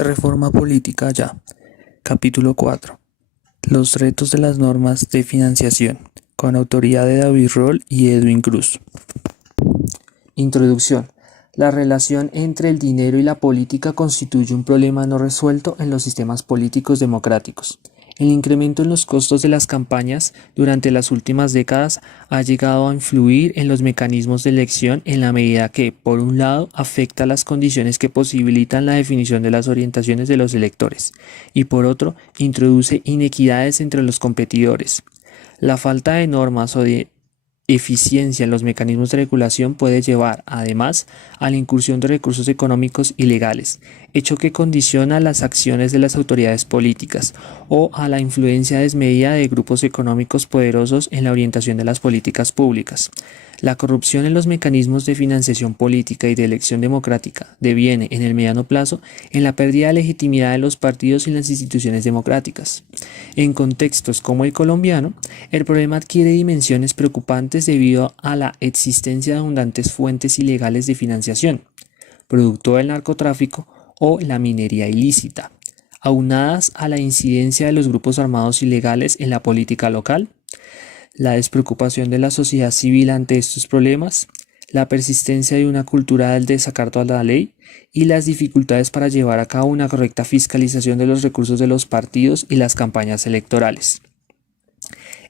Reforma política ya. Capítulo 4. Los retos de las normas de financiación. Con autoría de David Roll y Edwin Cruz. Introducción. La relación entre el dinero y la política constituye un problema no resuelto en los sistemas políticos democráticos. El incremento en los costos de las campañas durante las últimas décadas ha llegado a influir en los mecanismos de elección en la medida que, por un lado, afecta las condiciones que posibilitan la definición de las orientaciones de los electores y, por otro, introduce inequidades entre los competidores. La falta de normas o de eficiencia en los mecanismos de regulación puede llevar, además, a la incursión de recursos económicos ilegales, hecho que condiciona las acciones de las autoridades políticas, o a la influencia desmedida de grupos económicos poderosos en la orientación de las políticas públicas. La corrupción en los mecanismos de financiación política y de elección democrática deviene, en el mediano plazo, en la pérdida de legitimidad de los partidos y las instituciones democráticas. En contextos como el colombiano, el problema adquiere dimensiones preocupantes debido a la existencia de abundantes fuentes ilegales de financiación, producto del narcotráfico o la minería ilícita, aunadas a la incidencia de los grupos armados ilegales en la política local, la despreocupación de la sociedad civil ante estos problemas, la persistencia de una cultura del desacato a la ley y las dificultades para llevar a cabo una correcta fiscalización de los recursos de los partidos y las campañas electorales.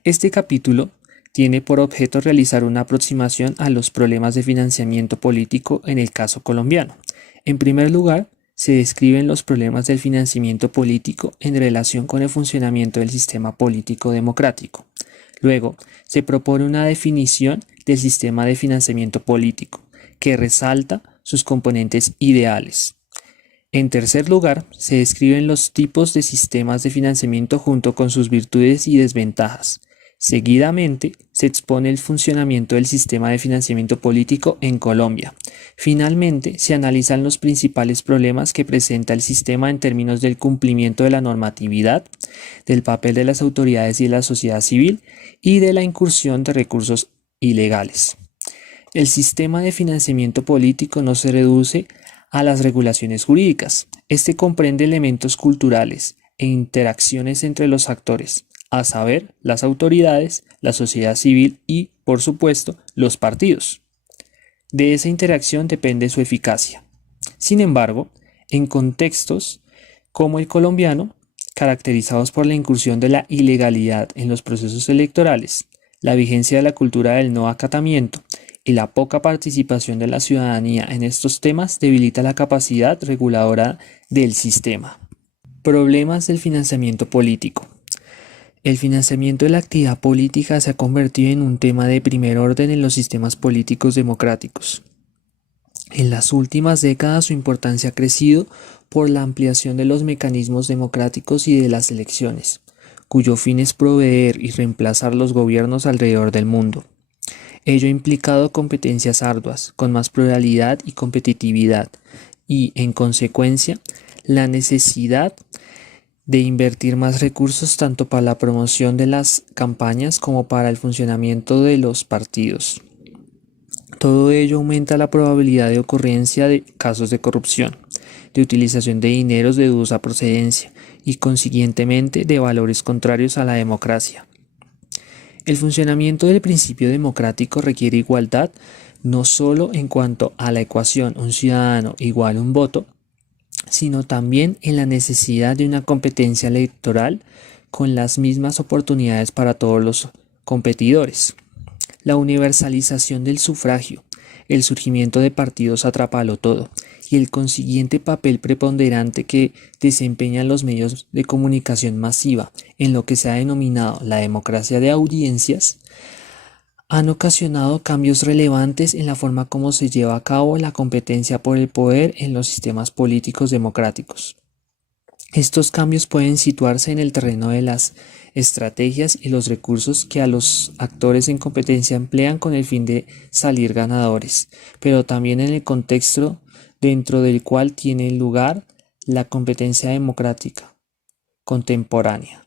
Este capítulo tiene por objeto realizar una aproximación a los problemas de financiamiento político en el caso colombiano. En primer lugar, se describen los problemas del financiamiento político en relación con el funcionamiento del sistema político democrático. Luego, se propone una definición del sistema de financiamiento político, que resalta sus componentes ideales. En tercer lugar, se describen los tipos de sistemas de financiamiento junto con sus virtudes y desventajas. Seguidamente, se expone el funcionamiento del sistema de financiamiento político en Colombia. Finalmente, se analizan los principales problemas que presenta el sistema en términos del cumplimiento de la normatividad, del papel de las autoridades y de la sociedad civil y de la incursión de recursos ilegales. El sistema de financiamiento político no se reduce a las regulaciones jurídicas. Este comprende elementos culturales e interacciones entre los actores, a saber, las autoridades, la sociedad civil y, por supuesto, los partidos. De esa interacción depende su eficacia. Sin embargo, en contextos como el colombiano, caracterizados por la incursión de la ilegalidad en los procesos electorales, la vigencia de la cultura del no acatamiento y la poca participación de la ciudadanía en estos temas debilita la capacidad reguladora del sistema. Problemas del financiamiento político. El financiamiento de la actividad política se ha convertido en un tema de primer orden en los sistemas políticos democráticos. En las últimas décadas su importancia ha crecido por la ampliación de los mecanismos democráticos y de las elecciones, cuyo fin es proveer y reemplazar los gobiernos alrededor del mundo. Ello ha implicado competencias arduas, con más pluralidad y competitividad, y, en consecuencia, la necesidad de invertir más recursos tanto para la promoción de las campañas como para el funcionamiento de los partidos. Todo ello aumenta la probabilidad de ocurrencia de casos de corrupción, de utilización de dineros de dudosa procedencia y, consiguientemente, de valores contrarios a la democracia. El funcionamiento del principio democrático requiere igualdad no solo en cuanto a la ecuación un ciudadano igual a un voto, sino también en la necesidad de una competencia electoral con las mismas oportunidades para todos los competidores. La universalización del sufragio, el surgimiento de partidos atrapalotodo y el consiguiente papel preponderante que desempeñan los medios de comunicación masiva en lo que se ha denominado la democracia de audiencias, han ocasionado cambios relevantes en la forma como se lleva a cabo la competencia por el poder en los sistemas políticos democráticos. Estos cambios pueden situarse en el terreno de las estrategias y los recursos que a los actores en competencia emplean con el fin de salir ganadores, pero también en el contexto dentro del cual tiene lugar la competencia democrática contemporánea.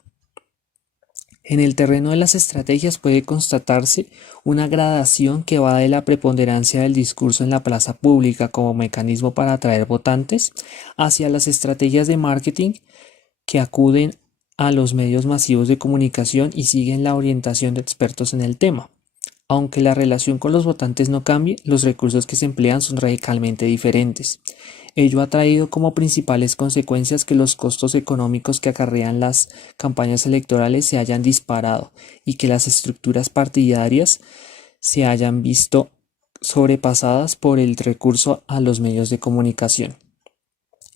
En el terreno de las estrategias puede constatarse una gradación que va de la preponderancia del discurso en la plaza pública como mecanismo para atraer votantes hacia las estrategias de marketing que acuden a los medios masivos de comunicación y siguen la orientación de expertos en el tema. Aunque la relación con los votantes no cambie, los recursos que se emplean son radicalmente diferentes. Ello ha traído como principales consecuencias que los costos económicos que acarrean las campañas electorales se hayan disparado y que las estructuras partidarias se hayan visto sobrepasadas por el recurso a los medios de comunicación.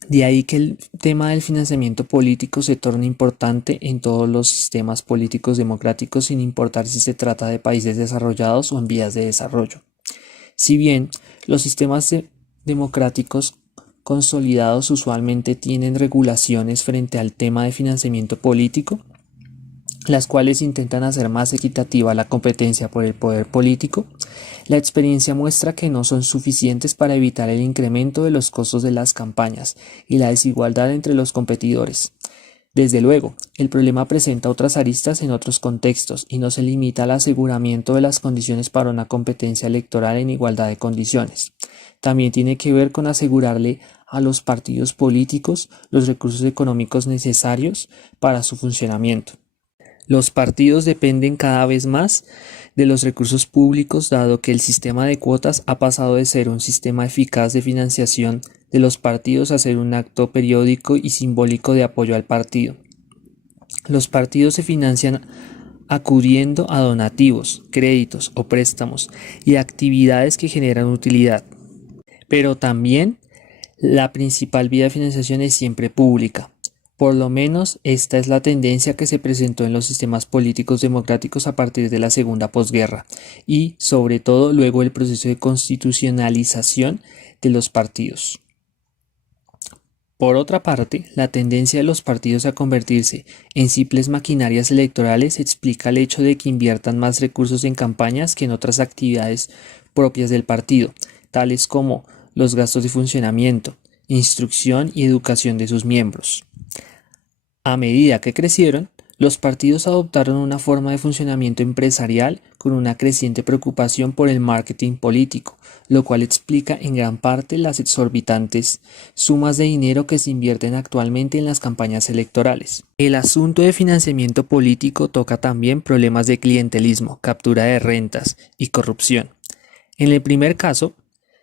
De ahí que el tema del financiamiento político se torne importante en todos los sistemas políticos democráticos, sin importar si se trata de países desarrollados o en vías de desarrollo. Si bien los sistemas democráticos consolidados usualmente tienen regulaciones frente al tema de financiamiento político, las cuales intentan hacer más equitativa la competencia por el poder político, la experiencia muestra que no son suficientes para evitar el incremento de los costos de las campañas y la desigualdad entre los competidores. Desde luego, el problema presenta otras aristas en otros contextos y no se limita al aseguramiento de las condiciones para una competencia electoral en igualdad de condiciones. También tiene que ver con asegurarle a los partidos políticos los recursos económicos necesarios para su funcionamiento. Los partidos dependen cada vez más de los recursos públicos, dado que el sistema de cuotas ha pasado de ser un sistema eficaz de financiación de los partidos a ser un acto periódico y simbólico de apoyo al partido. Los partidos se financian acudiendo a donativos, créditos o préstamos y actividades que generan utilidad. Pero también la principal vía de financiación es siempre pública. Por lo menos esta es la tendencia que se presentó en los sistemas políticos democráticos a partir de la segunda posguerra y, sobre todo, luego el proceso de constitucionalización de los partidos. Por otra parte, la tendencia de los partidos a convertirse en simples maquinarias electorales explica el hecho de que inviertan más recursos en campañas que en otras actividades propias del partido, tales como los gastos de funcionamiento, instrucción y educación de sus miembros. A medida que crecieron, los partidos adoptaron una forma de funcionamiento empresarial con una creciente preocupación por el marketing político, lo cual explica en gran parte las exorbitantes sumas de dinero que se invierten actualmente en las campañas electorales. El asunto de financiamiento político toca también problemas de clientelismo, captura de rentas y corrupción. En el primer caso,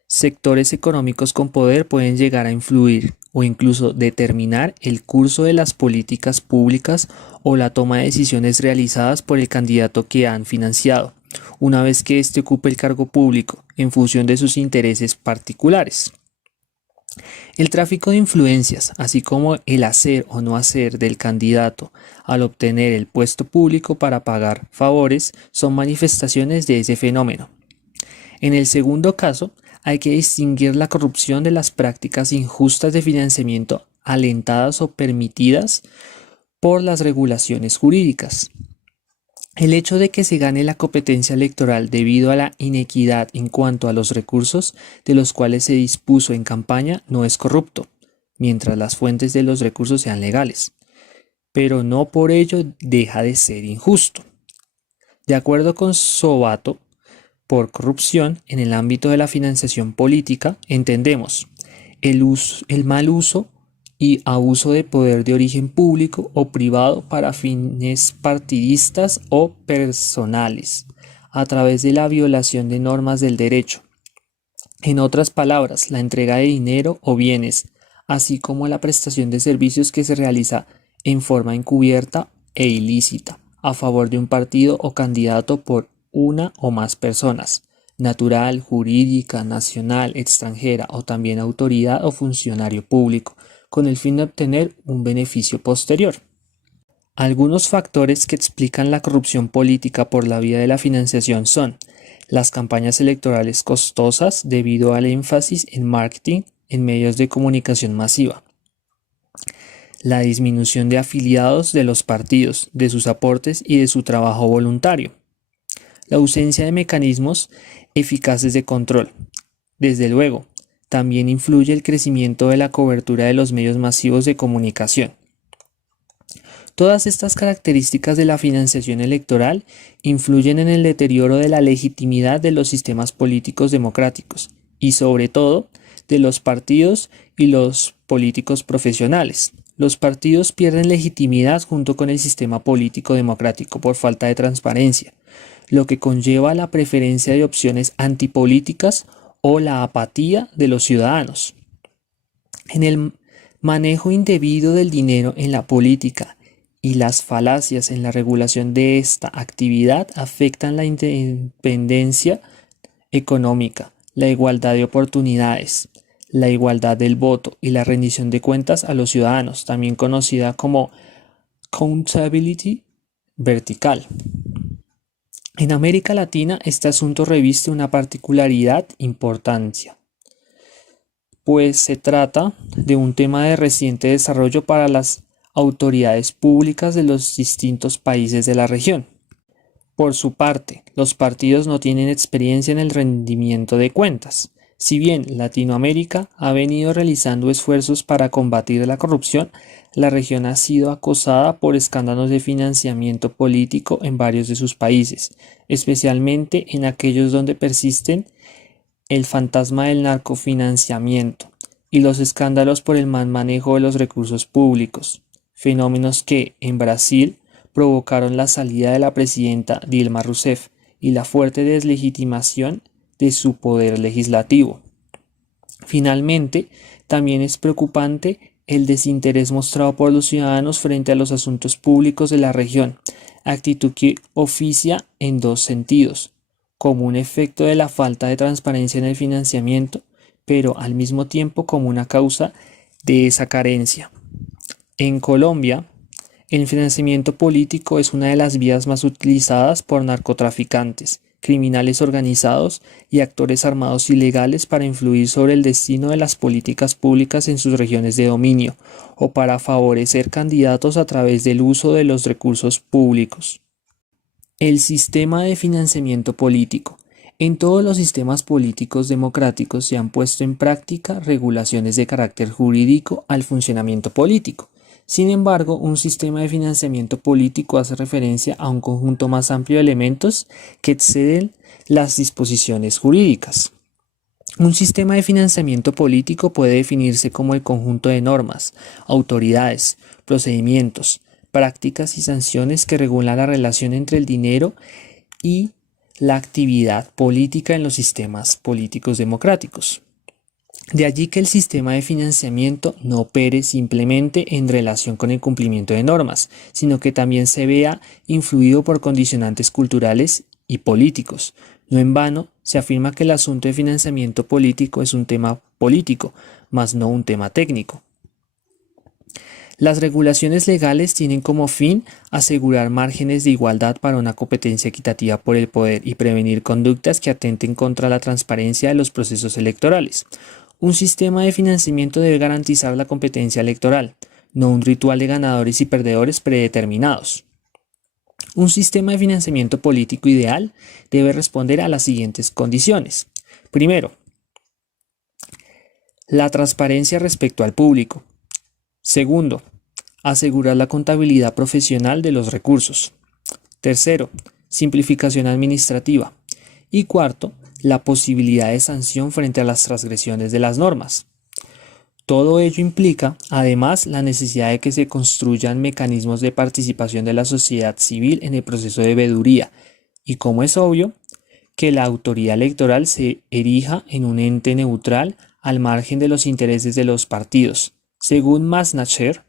sectores económicos con poder pueden llegar a influir o incluso determinar el curso de las políticas públicas o la toma de decisiones realizadas por el candidato que han financiado, una vez que éste ocupe el cargo público, en función de sus intereses particulares. El tráfico de influencias, así como el hacer o no hacer del candidato al obtener el puesto público para pagar favores, son manifestaciones de ese fenómeno. En el segundo caso, hay que distinguir la corrupción de las prácticas injustas de financiamiento alentadas o permitidas por las regulaciones jurídicas. El hecho de que se gane la competencia electoral debido a la inequidad en cuanto a los recursos de los cuales se dispuso en campaña no es corrupto, mientras las fuentes de los recursos sean legales, pero no por ello deja de ser injusto. De acuerdo con Sobato, por corrupción en el ámbito de la financiación política entendemos el mal uso y abuso de poder de origen público o privado para fines partidistas o personales, a través de la violación de normas del derecho. En otras palabras, la entrega de dinero o bienes, así como la prestación de servicios que se realiza en forma encubierta e ilícita, a favor de un partido o candidato por una o más personas, natural, jurídica, nacional, extranjera o también autoridad o funcionario público, con el fin de obtener un beneficio posterior. Algunos factores que explican la corrupción política por la vía de la financiación son las campañas electorales costosas debido al énfasis en marketing en medios de comunicación masiva, la disminución de afiliados de los partidos, de sus aportes y de su trabajo voluntario, la ausencia de mecanismos eficaces de control. Desde luego, también influye el crecimiento de la cobertura de los medios masivos de comunicación. Todas estas características de la financiación electoral influyen en el deterioro de la legitimidad de los sistemas políticos democráticos y, sobre todo, de los partidos y los políticos profesionales. Los partidos pierden legitimidad junto con el sistema político democrático por falta de transparencia, lo que conlleva la preferencia de opciones antipolíticas o la apatía de los ciudadanos. En el manejo indebido del dinero en la política y las falacias en la regulación de esta actividad afectan la independencia económica, la igualdad de oportunidades, la igualdad del voto y la rendición de cuentas a los ciudadanos, también conocida como accountability vertical. En América Latina, este asunto reviste una particularidad importancia, pues se trata de un tema de reciente desarrollo para las autoridades públicas de los distintos países de la región. Por su parte, los partidos no tienen experiencia en el rendimiento de cuentas. Si bien Latinoamérica ha venido realizando esfuerzos para combatir la corrupción, la región ha sido acosada por escándalos de financiamiento político en varios de sus países, especialmente en aquellos donde persisten el fantasma del narcofinanciamiento y los escándalos por el mal manejo de los recursos públicos, fenómenos que, en Brasil, provocaron la salida de la presidenta Dilma Rousseff y la fuerte deslegitimación de su poder legislativo. Finalmente, también es preocupante el desinterés mostrado por los ciudadanos frente a los asuntos públicos de la región, actitud que oficia en dos sentidos, como un efecto de la falta de transparencia en el financiamiento, pero al mismo tiempo como una causa de esa carencia. En Colombia, el financiamiento político es una de las vías más utilizadas por narcotraficantes, criminales organizados y actores armados ilegales para influir sobre el destino de las políticas públicas en sus regiones de dominio o para favorecer candidatos a través del uso de los recursos públicos. El sistema de financiamiento político. En todos los sistemas políticos democráticos se han puesto en práctica regulaciones de carácter jurídico al funcionamiento político. Sin embargo, un sistema de financiamiento político hace referencia a un conjunto más amplio de elementos que exceden las disposiciones jurídicas. Un sistema de financiamiento político puede definirse como el conjunto de normas, autoridades, procedimientos, prácticas y sanciones que regulan la relación entre el dinero y la actividad política en los sistemas políticos democráticos. De allí que el sistema de financiamiento no opere simplemente en relación con el cumplimiento de normas, sino que también se vea influido por condicionantes culturales y políticos. No en vano se afirma que el asunto de financiamiento político es un tema político, mas no un tema técnico. Las regulaciones legales tienen como fin asegurar márgenes de igualdad para una competencia equitativa por el poder y prevenir conductas que atenten contra la transparencia de los procesos electorales. Un sistema de financiamiento debe garantizar la competencia electoral, no un ritual de ganadores y perdedores predeterminados. Un sistema de financiamiento político ideal debe responder a las siguientes condiciones. Primero, la transparencia respecto al público. Segundo, asegurar la contabilidad profesional de los recursos. Tercero, simplificación administrativa. Y cuarto, la posibilidad de sanción frente a las transgresiones de las normas. Todo ello implica, además, la necesidad de que se construyan mecanismos de participación de la sociedad civil en el proceso de veeduría y, como es obvio, que la autoridad electoral se erija en un ente neutral al margen de los intereses de los partidos. Según Masnacher,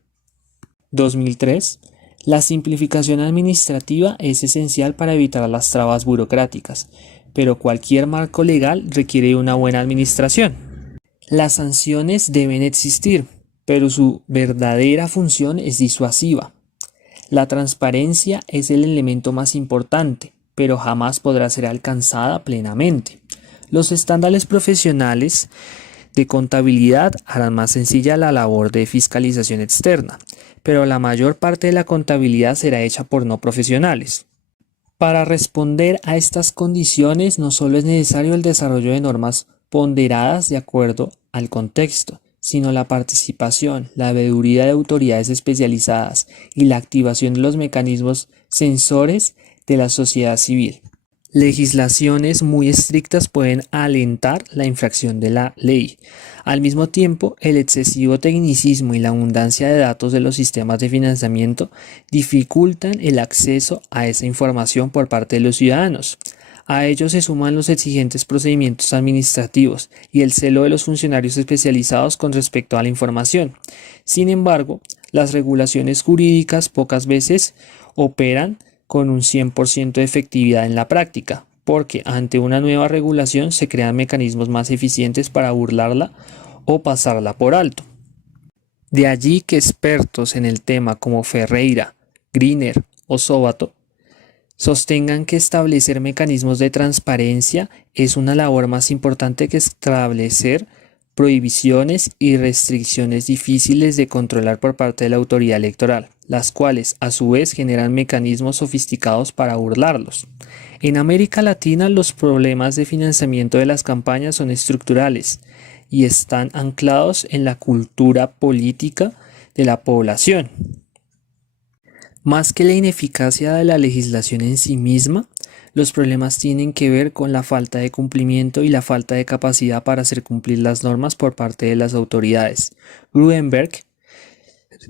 2003, la simplificación administrativa es esencial para evitar las trabas burocráticas, pero cualquier marco legal requiere una buena administración. Las sanciones deben existir, pero su verdadera función es disuasiva. La transparencia es el elemento más importante, pero jamás podrá ser alcanzada plenamente. Los estándares profesionales de contabilidad harán más sencilla la labor de fiscalización externa, pero la mayor parte de la contabilidad será hecha por no profesionales. Para responder a estas condiciones no solo es necesario el desarrollo de normas ponderadas de acuerdo al contexto, sino la participación, la veeduría de autoridades especializadas y la activación de los mecanismos sensores de la sociedad civil. Legislaciones muy estrictas pueden alentar la infracción de la ley. Al mismo tiempo, el excesivo tecnicismo y la abundancia de datos de los sistemas de financiamiento dificultan el acceso a esa información por parte de los ciudadanos. A ello se suman los exigentes procedimientos administrativos y el celo de los funcionarios especializados con respecto a la información. Sin embargo, las regulaciones jurídicas pocas veces operan con un 100% de efectividad en la práctica, porque ante una nueva regulación se crean mecanismos más eficientes para burlarla o pasarla por alto. De allí que expertos en el tema como Ferreira, Griner o Sóbato sostengan que establecer mecanismos de transparencia es una labor más importante que establecer prohibiciones y restricciones difíciles de controlar por parte de la autoridad electoral, las cuales a su vez generan mecanismos sofisticados para burlarlos. En América Latina los problemas de financiamiento de las campañas son estructurales y están anclados en la cultura política de la población. Más que la ineficacia de la legislación en sí misma, los problemas tienen que ver con la falta de cumplimiento y la falta de capacidad para hacer cumplir las normas por parte de las autoridades. Gruenberg,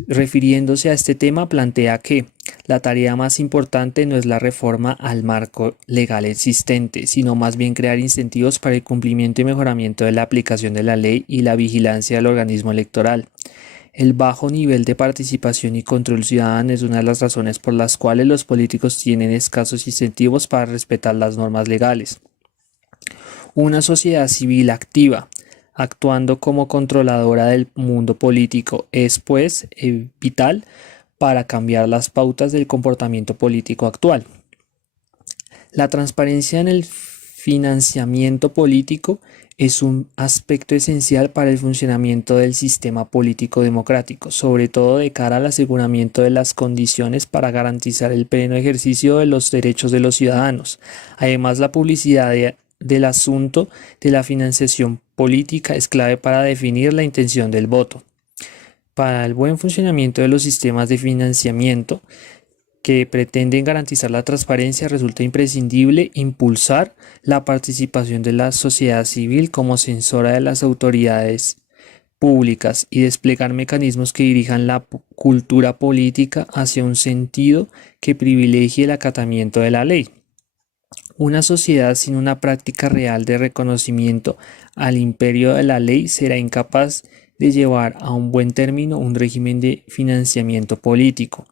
refiriéndose a este tema, plantea que la tarea más importante no es la reforma al marco legal existente, sino más bien crear incentivos para el cumplimiento y mejoramiento de la aplicación de la ley y la vigilancia del organismo electoral. El bajo nivel de participación y control ciudadano es una de las razones por las cuales los políticos tienen escasos incentivos para respetar las normas legales. Una sociedad civil activa, actuando como controladora del mundo político, es pues vital para cambiar las pautas del comportamiento político actual. La transparencia en el financiamiento político es un aspecto esencial para el funcionamiento del sistema político democrático, sobre todo de cara al aseguramiento de las condiciones para garantizar el pleno ejercicio de los derechos de los ciudadanos. Además, la publicidad del asunto de la financiación política es clave para definir la intención del voto. Para el buen funcionamiento de los sistemas de financiamiento que pretenden garantizar la transparencia, resulta imprescindible impulsar la participación de la sociedad civil como censora de las autoridades públicas y desplegar mecanismos que dirijan la cultura política hacia un sentido que privilegie el acatamiento de la ley. Una sociedad sin una práctica real de reconocimiento al imperio de la ley será incapaz de llevar a un buen término un régimen de financiamiento político.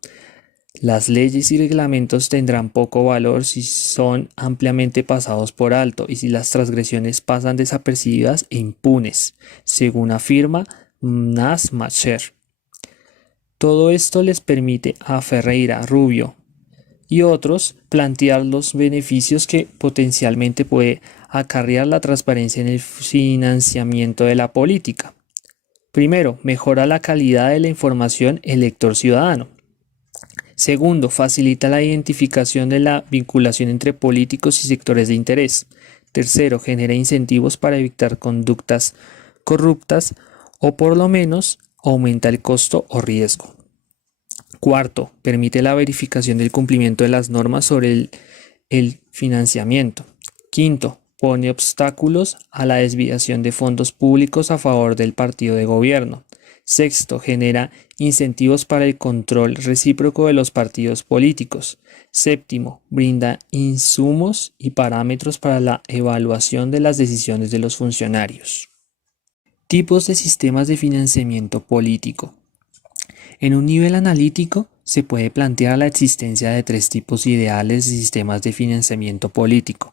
Las leyes y reglamentos tendrán poco valor si son ampliamente pasados por alto y si las transgresiones pasan desapercibidas e impunes, según afirma Nasmacher. Todo esto les permite a Ferreira, Rubio y otros plantear los beneficios que potencialmente puede acarrear la transparencia en el financiamiento de la política. Primero, mejora la calidad de la información elector-ciudadano. Segundo, facilita la identificación de la vinculación entre políticos y sectores de interés. Tercero, genera incentivos para evitar conductas corruptas o por lo menos aumenta el costo o riesgo. Cuarto, permite la verificación del cumplimiento de las normas sobre el financiamiento. Quinto, pone obstáculos a la desviación de fondos públicos a favor del partido de gobierno. Sexto, genera incentivos para el control recíproco de los partidos políticos. Séptimo, brinda insumos y parámetros para la evaluación de las decisiones de los funcionarios. Tipos de sistemas de financiamiento político. En un nivel analítico, se puede plantear la existencia de tres tipos ideales de sistemas de financiamiento político: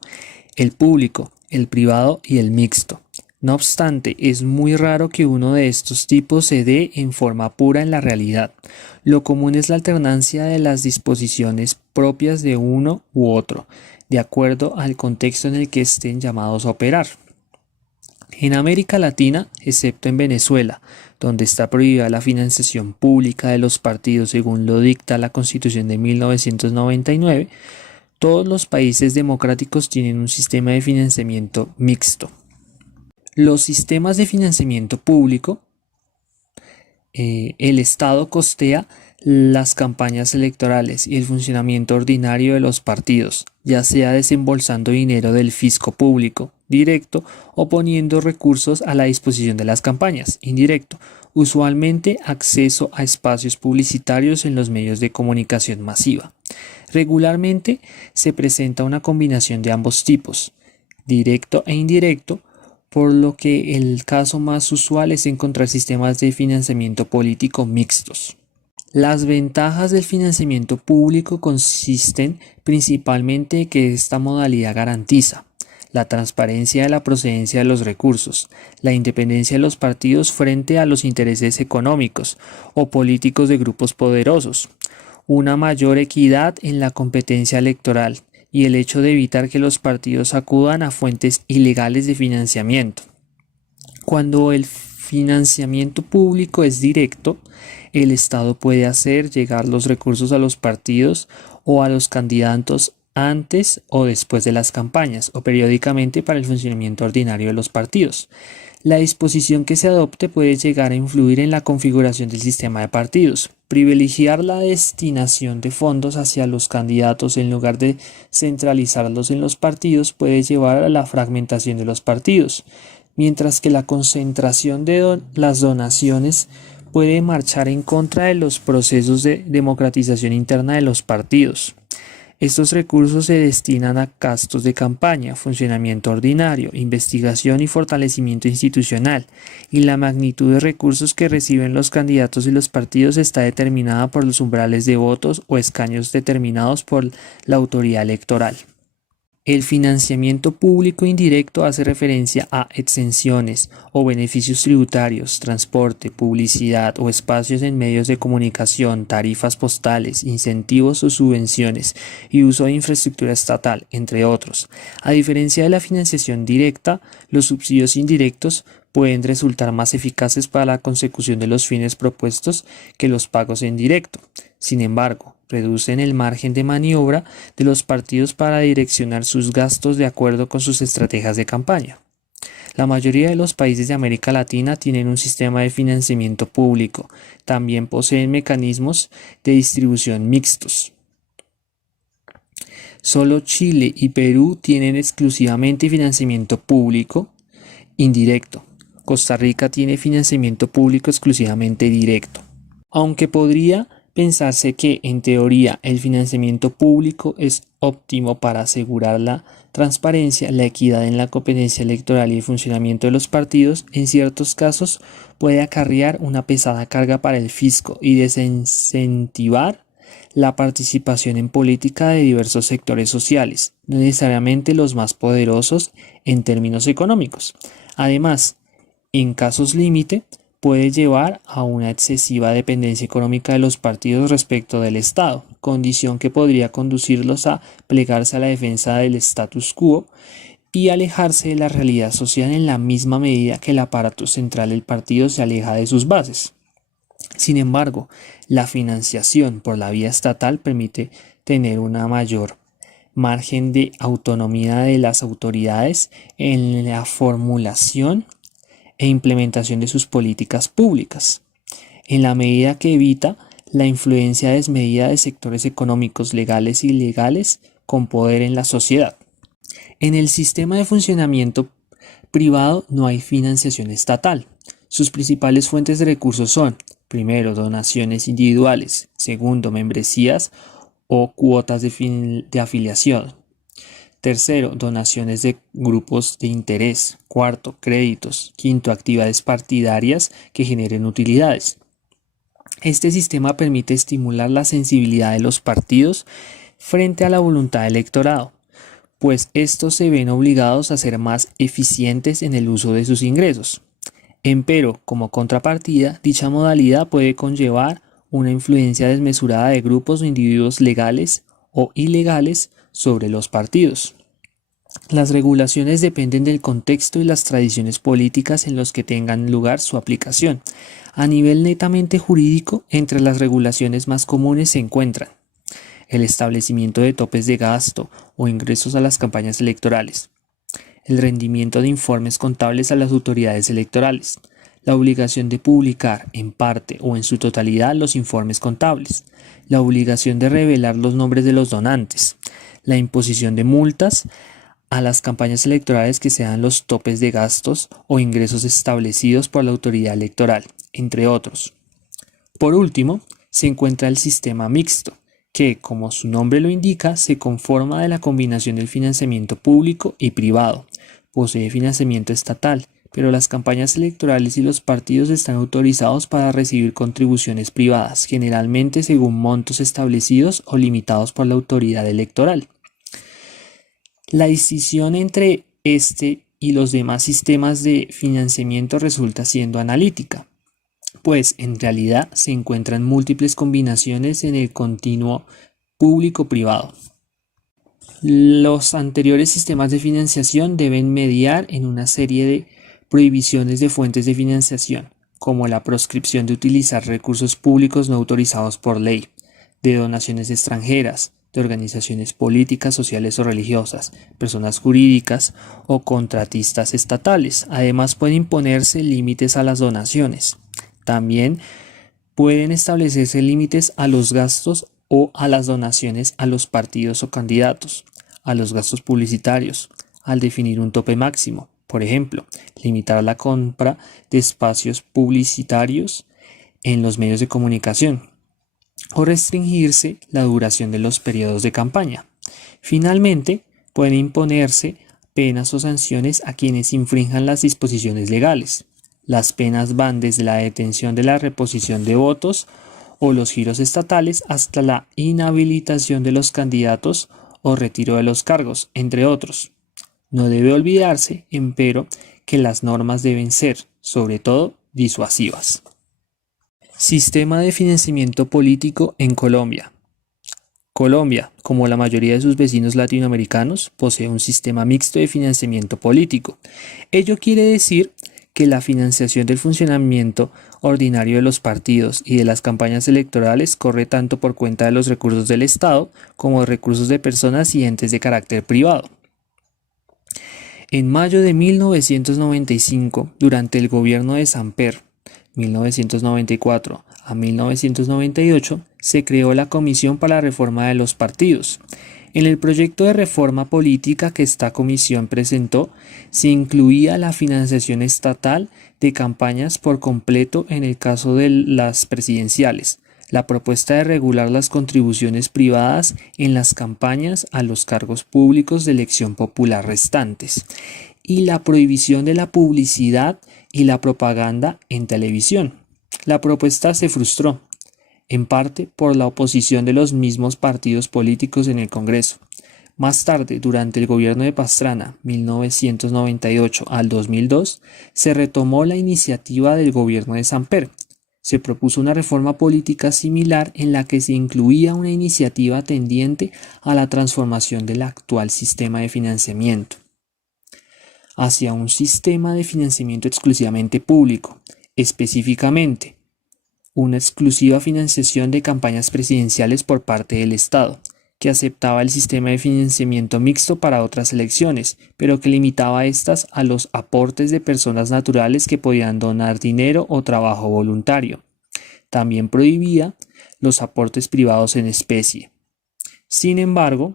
el público, el privado y el mixto. No obstante, es muy raro que uno de estos tipos se dé en forma pura en la realidad. Lo común es la alternancia de las disposiciones propias de uno u otro, de acuerdo al contexto en el que estén llamados a operar. En América Latina, excepto en Venezuela, donde está prohibida la financiación pública de los partidos según lo dicta la Constitución de 1999, todos los países democráticos tienen un sistema de financiamiento mixto. Los sistemas de financiamiento público El Estado costea las campañas electorales y el funcionamiento ordinario de los partidos, ya sea desembolsando dinero del fisco público, directo, o poniendo recursos a la disposición de las campañas, indirecto, usualmente acceso a espacios publicitarios en los medios de comunicación masiva. Regularmente se presenta una combinación de ambos tipos, directo e indirecto, por lo que el caso más usual es encontrar sistemas de financiamiento político mixtos. Las ventajas del financiamiento público consisten principalmente en que esta modalidad garantiza la transparencia de la procedencia de los recursos, la independencia de los partidos frente a los intereses económicos o políticos de grupos poderosos, una mayor equidad en la competencia electoral y el hecho de evitar que los partidos acudan a fuentes ilegales de financiamiento. Cuando el financiamiento público es directo, el Estado puede hacer llegar los recursos a los partidos o a los candidatos antes o después de las campañas o periódicamente para el funcionamiento ordinario de los partidos. La disposición que se adopte puede llegar a influir en la configuración del sistema de partidos. Privilegiar la destinación de fondos hacia los candidatos en lugar de centralizarlos en los partidos puede llevar a la fragmentación de los partidos, mientras que la concentración de las donaciones puede marchar en contra de los procesos de democratización interna de los partidos. Estos recursos se destinan a gastos de campaña, funcionamiento ordinario, investigación y fortalecimiento institucional, y la magnitud de recursos que reciben los candidatos y los partidos está determinada por los umbrales de votos o escaños determinados por la autoridad electoral. El financiamiento público indirecto hace referencia a exenciones o beneficios tributarios, transporte, publicidad o espacios en medios de comunicación, tarifas postales, incentivos o subvenciones y uso de infraestructura estatal, entre otros. A diferencia de la financiación directa, los subsidios indirectos pueden resultar más eficaces para la consecución de los fines propuestos que los pagos en directo. Sin embargo, reducen el margen de maniobra de los partidos para direccionar sus gastos de acuerdo con sus estrategias de campaña. La mayoría de los países de América Latina tienen un sistema de financiamiento público. También poseen mecanismos de distribución mixtos. Solo Chile y Perú tienen exclusivamente financiamiento público indirecto. Costa Rica tiene financiamiento público exclusivamente directo. Aunque podría pensarse que, en teoría, el financiamiento público es óptimo para asegurar la transparencia, la equidad en la competencia electoral y el funcionamiento de los partidos, en ciertos casos puede acarrear una pesada carga para el fisco y desincentivar la participación en política de diversos sectores sociales, no necesariamente los más poderosos en términos económicos. Además, en casos límite, puede llevar a una excesiva dependencia económica de los partidos respecto del Estado, condición que podría conducirlos a plegarse a la defensa del status quo y alejarse de la realidad social en la misma medida que el aparato central del partido se aleja de sus bases. Sin embargo, la financiación por la vía estatal permite tener una mayor margen de autonomía de las autoridades en la formulación e implementación de sus políticas públicas, en la medida que evita la influencia desmedida de sectores económicos legales y ilegales con poder en la sociedad. En el sistema de funcionamiento privado no hay financiación estatal. Sus principales fuentes de recursos son, primero, donaciones individuales, segundo, membresías o cuotas de afiliación. Tercero, donaciones de grupos de interés. Cuarto, créditos. Quinto, actividades partidarias que generen utilidades. Este sistema permite estimular la sensibilidad de los partidos frente a la voluntad del electorado, pues estos se ven obligados a ser más eficientes en el uso de sus ingresos. Empero, como contrapartida, dicha modalidad puede conllevar una influencia desmesurada de grupos o individuos legales o ilegales sobre los partidos. Las regulaciones dependen del contexto y las tradiciones políticas en los que tengan lugar su aplicación. A nivel netamente jurídico, entre las regulaciones más comunes se encuentran el establecimiento de topes de gasto o ingresos a las campañas electorales, el rendimiento de informes contables a las autoridades electorales, la obligación de publicar en parte o en su totalidad los informes contables, la obligación de revelar los nombres de los donantes, la imposición de multas a las campañas electorales que sean los topes de gastos o ingresos establecidos por la autoridad electoral, entre otros. Por último, se encuentra el sistema mixto, que, como su nombre lo indica, se conforma de la combinación del financiamiento público y privado. Posee financiamiento estatal, pero las campañas electorales y los partidos están autorizados para recibir contribuciones privadas, generalmente según montos establecidos o limitados por la autoridad electoral. La decisión entre este y los demás sistemas de financiamiento resulta siendo analítica, pues en realidad se encuentran múltiples combinaciones en el continuo público-privado. Los anteriores sistemas de financiación deben mediar en una serie de prohibiciones de fuentes de financiación, como la proscripción de utilizar recursos públicos no autorizados por ley, de donaciones extranjeras, de organizaciones políticas, sociales o religiosas, personas jurídicas o contratistas estatales. Además, pueden imponerse límites a las donaciones. También pueden establecerse límites a los gastos o a las donaciones a los partidos o candidatos, a los gastos publicitarios, al definir un tope máximo. Por ejemplo, limitar la compra de espacios publicitarios en los medios de comunicación o restringirse la duración de los periodos de campaña. Finalmente, pueden imponerse penas o sanciones a quienes infrinjan las disposiciones legales. Las penas van desde la detención de la reposición de votos o los giros estatales hasta la inhabilitación de los candidatos o retiro de los cargos, entre otros. No debe olvidarse, empero, que las normas deben ser, sobre todo, disuasivas. Sistema de financiamiento político en Colombia. Colombia, como la mayoría de sus vecinos latinoamericanos, posee un sistema mixto de financiamiento político. Ello quiere decir que la financiación del funcionamiento ordinario de los partidos y de las campañas electorales corre tanto por cuenta de los recursos del Estado como de recursos de personas y entes de carácter privado. En mayo de 1995, durante el gobierno de Samper, 1994 a 1998, se creó la Comisión para la Reforma de los Partidos. En el proyecto de reforma política que esta comisión presentó, se incluía la financiación estatal de campañas por completo en el caso de las presidenciales, la propuesta de regular las contribuciones privadas en las campañas a los cargos públicos de elección popular restantes, y la prohibición de la publicidad y la propaganda en televisión. La propuesta se frustró, en parte por la oposición de los mismos partidos políticos en el Congreso. Más tarde, durante el gobierno de Pastrana, 1998 al 2002, se retomó la iniciativa del gobierno de Samper. Se propuso una reforma política similar en la que se incluía una iniciativa tendiente a la transformación del actual sistema de financiamiento hacia un sistema de financiamiento exclusivamente público, específicamente una exclusiva financiación de campañas presidenciales por parte del Estado, que aceptaba el sistema de financiamiento mixto para otras elecciones, pero que limitaba estas a los aportes de personas naturales que podían donar dinero o trabajo voluntario. También prohibía los aportes privados en especie. Sin embargo,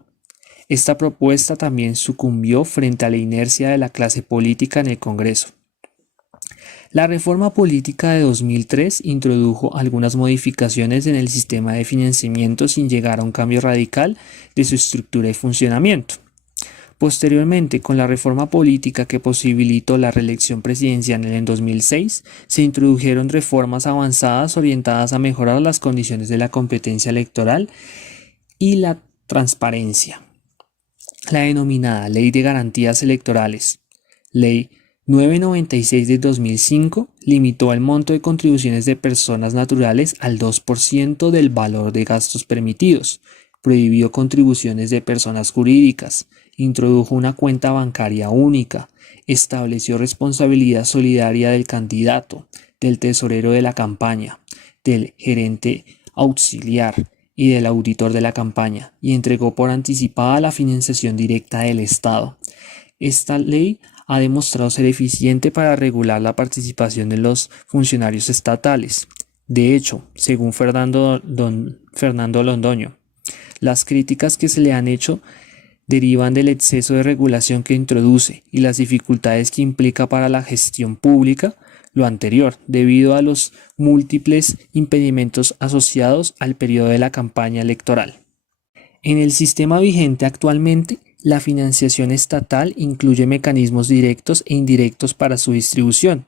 esta propuesta también sucumbió frente a la inercia de la clase política en el Congreso. La reforma política de 2003 introdujo algunas modificaciones en el sistema de financiamiento sin llegar a un cambio radical de su estructura y funcionamiento. Posteriormente, con la reforma política que posibilitó la reelección presidencial en 2006, se introdujeron reformas avanzadas orientadas a mejorar las condiciones de la competencia electoral y la transparencia. La denominada Ley de Garantías Electorales, Ley 996 de 2005, limitó el monto de contribuciones de personas naturales al 2% del valor de gastos permitidos, prohibió contribuciones de personas jurídicas, introdujo una cuenta bancaria única, estableció responsabilidad solidaria del candidato, del tesorero de la campaña, del gerente auxiliar y del auditor de la campaña, y entregó por anticipada la financiación directa del Estado. Esta ley ha demostrado ser eficiente para regular la participación de los funcionarios estatales. De hecho, según Fernando Londoño, las críticas que se le han hecho derivan del exceso de regulación que introduce y las dificultades que implica para la gestión pública, lo anterior, debido a los múltiples impedimentos asociados al periodo de la campaña electoral. En el sistema vigente actualmente, la financiación estatal incluye mecanismos directos e indirectos para su distribución.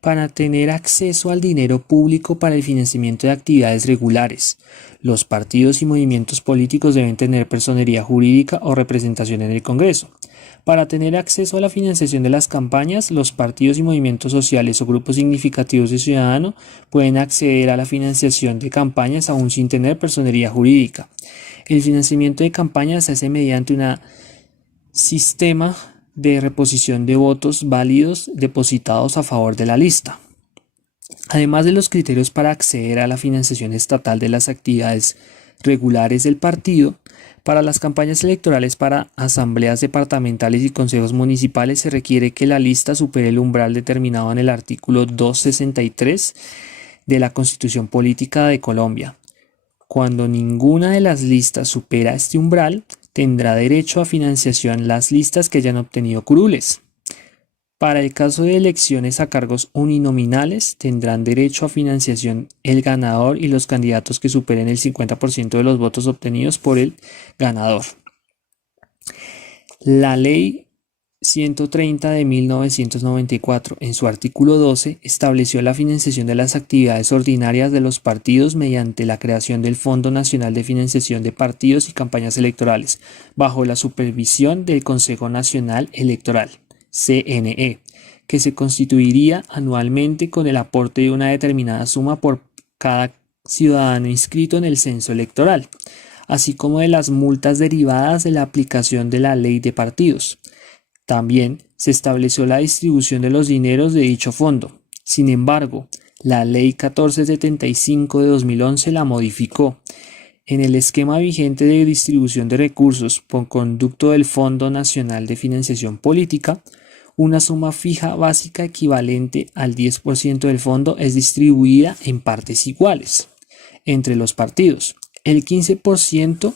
Para tener acceso al dinero público para el financiamiento de actividades regulares, los partidos y movimientos políticos deben tener personería jurídica o representación en el Congreso. Para tener acceso a la financiación de las campañas, los partidos y movimientos sociales o grupos significativos de ciudadanos pueden acceder a la financiación de campañas aún sin tener personería jurídica. El financiamiento de campañas se hace mediante un sistema de reposición de votos válidos depositados a favor de la lista. Además de los criterios para acceder a la financiación estatal de las actividades regulares del partido, para las campañas electorales para asambleas departamentales y consejos municipales se requiere que la lista supere el umbral determinado en el artículo 263 de la Constitución Política de Colombia. Cuando ninguna de las listas supera este umbral, tendrá derecho a financiación las listas que hayan obtenido curules. Para el caso de elecciones a cargos uninominales, tendrán derecho a financiación el ganador y los candidatos que superen el 50% de los votos obtenidos por el ganador. La Ley 130 de 1994, en su artículo 12, estableció la financiación de las actividades ordinarias de los partidos mediante la creación del Fondo Nacional de Financiación de Partidos y Campañas Electorales, bajo la supervisión del Consejo Nacional Electoral, CNE, que se constituiría anualmente con el aporte de una determinada suma por cada ciudadano inscrito en el censo electoral, así como de las multas derivadas de la aplicación de la Ley de Partidos. También se estableció la distribución de los dineros de dicho fondo. Sin embargo, la Ley 1475 de 2011 la modificó. En el esquema vigente de distribución de recursos por conducto del Fondo Nacional de Financiación Política, una suma fija básica equivalente al 10% del fondo es distribuida en partes iguales entre los partidos, el 15%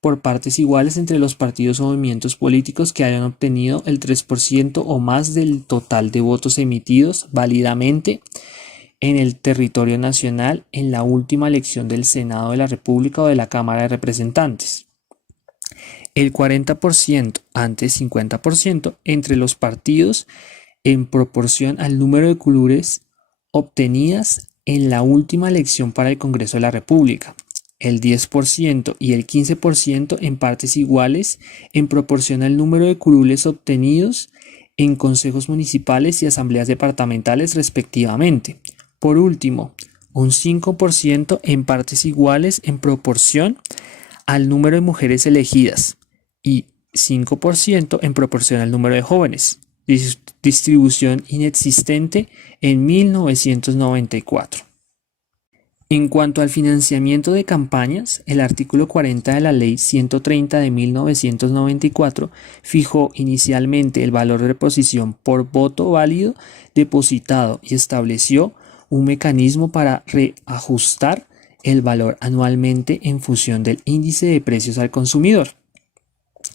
por partes iguales entre los partidos o movimientos políticos que hayan obtenido el 3% o más del total de votos emitidos válidamente en el territorio nacional en la última elección del Senado de la República o de la Cámara de Representantes. El 40%, antes 50%, entre los partidos en proporción al número de curules obtenidas en la última elección para el Congreso de la República. El 10% y el 15% en partes iguales en proporción al número de curules obtenidos en consejos municipales y asambleas departamentales respectivamente. Por último, un 5% en partes iguales en proporción al número de mujeres elegidas y 5% en proporción al número de jóvenes. Distribución inexistente en 1994. En cuanto al financiamiento de campañas, el artículo 40 de la Ley 130 de 1994 fijó inicialmente el valor de reposición por voto válido depositado y estableció un mecanismo para reajustar el valor anualmente en función del índice de precios al consumidor.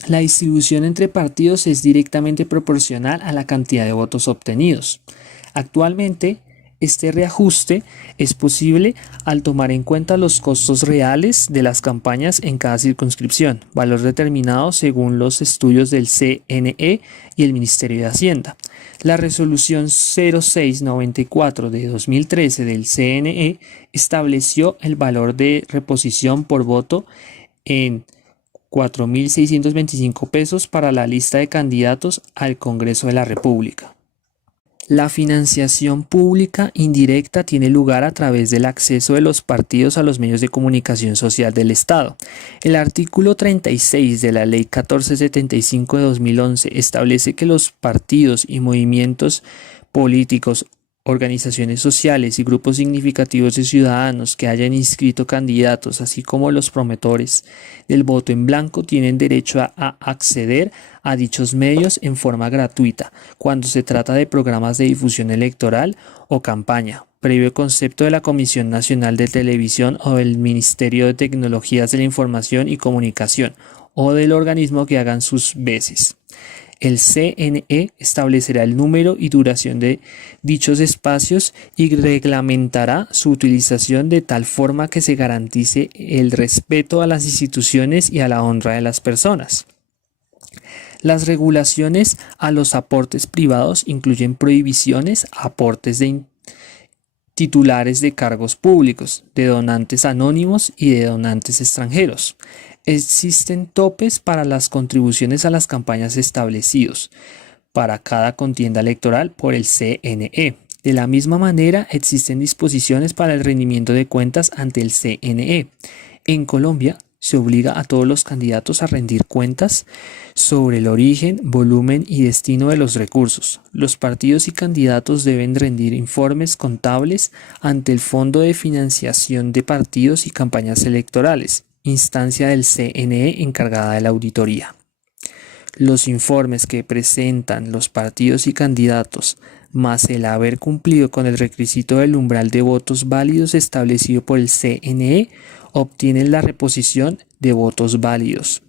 La distribución entre partidos es directamente proporcional a la cantidad de votos obtenidos. Actualmente, este reajuste es posible al tomar en cuenta los costos reales de las campañas en cada circunscripción, valor determinado según los estudios del CNE y el Ministerio de Hacienda. La resolución 0694 de 2013 del CNE estableció el valor de reposición por voto en 4.625 pesos para la lista de candidatos al Congreso de la República. La financiación pública indirecta tiene lugar a través del acceso de los partidos a los medios de comunicación social del Estado. El artículo 36 de la Ley 1475 de 2011 establece que los partidos y movimientos políticos organizaciones sociales y grupos significativos de ciudadanos que hayan inscrito candidatos, así como los promotores del voto en blanco, tienen derecho a acceder a dichos medios en forma gratuita cuando se trata de programas de difusión electoral o campaña, previo concepto de la Comisión Nacional de Televisión o del Ministerio de Tecnologías de la Información y Comunicación o del organismo que hagan sus veces. El CNE establecerá el número y duración de dichos espacios y reglamentará su utilización de tal forma que se garantice el respeto a las instituciones y a la honra de las personas. Las regulaciones a los aportes privados incluyen prohibiciones a aportes de titulares de cargos públicos, de donantes anónimos y de donantes extranjeros. Existen topes para las contribuciones a las campañas establecidos para cada contienda electoral por el CNE. De la misma manera, existen disposiciones para el rendimiento de cuentas ante el CNE. En Colombia, se obliga a todos los candidatos a rendir cuentas sobre el origen, volumen y destino de los recursos. Los partidos y candidatos deben rendir informes contables ante el Fondo de Financiación de Partidos y Campañas Electorales, instancia del CNE encargada de la auditoría. Los informes que presentan los partidos y candidatos, más el haber cumplido con el requisito del umbral de votos válidos establecido por el CNE, obtienen la reposición de votos válidos.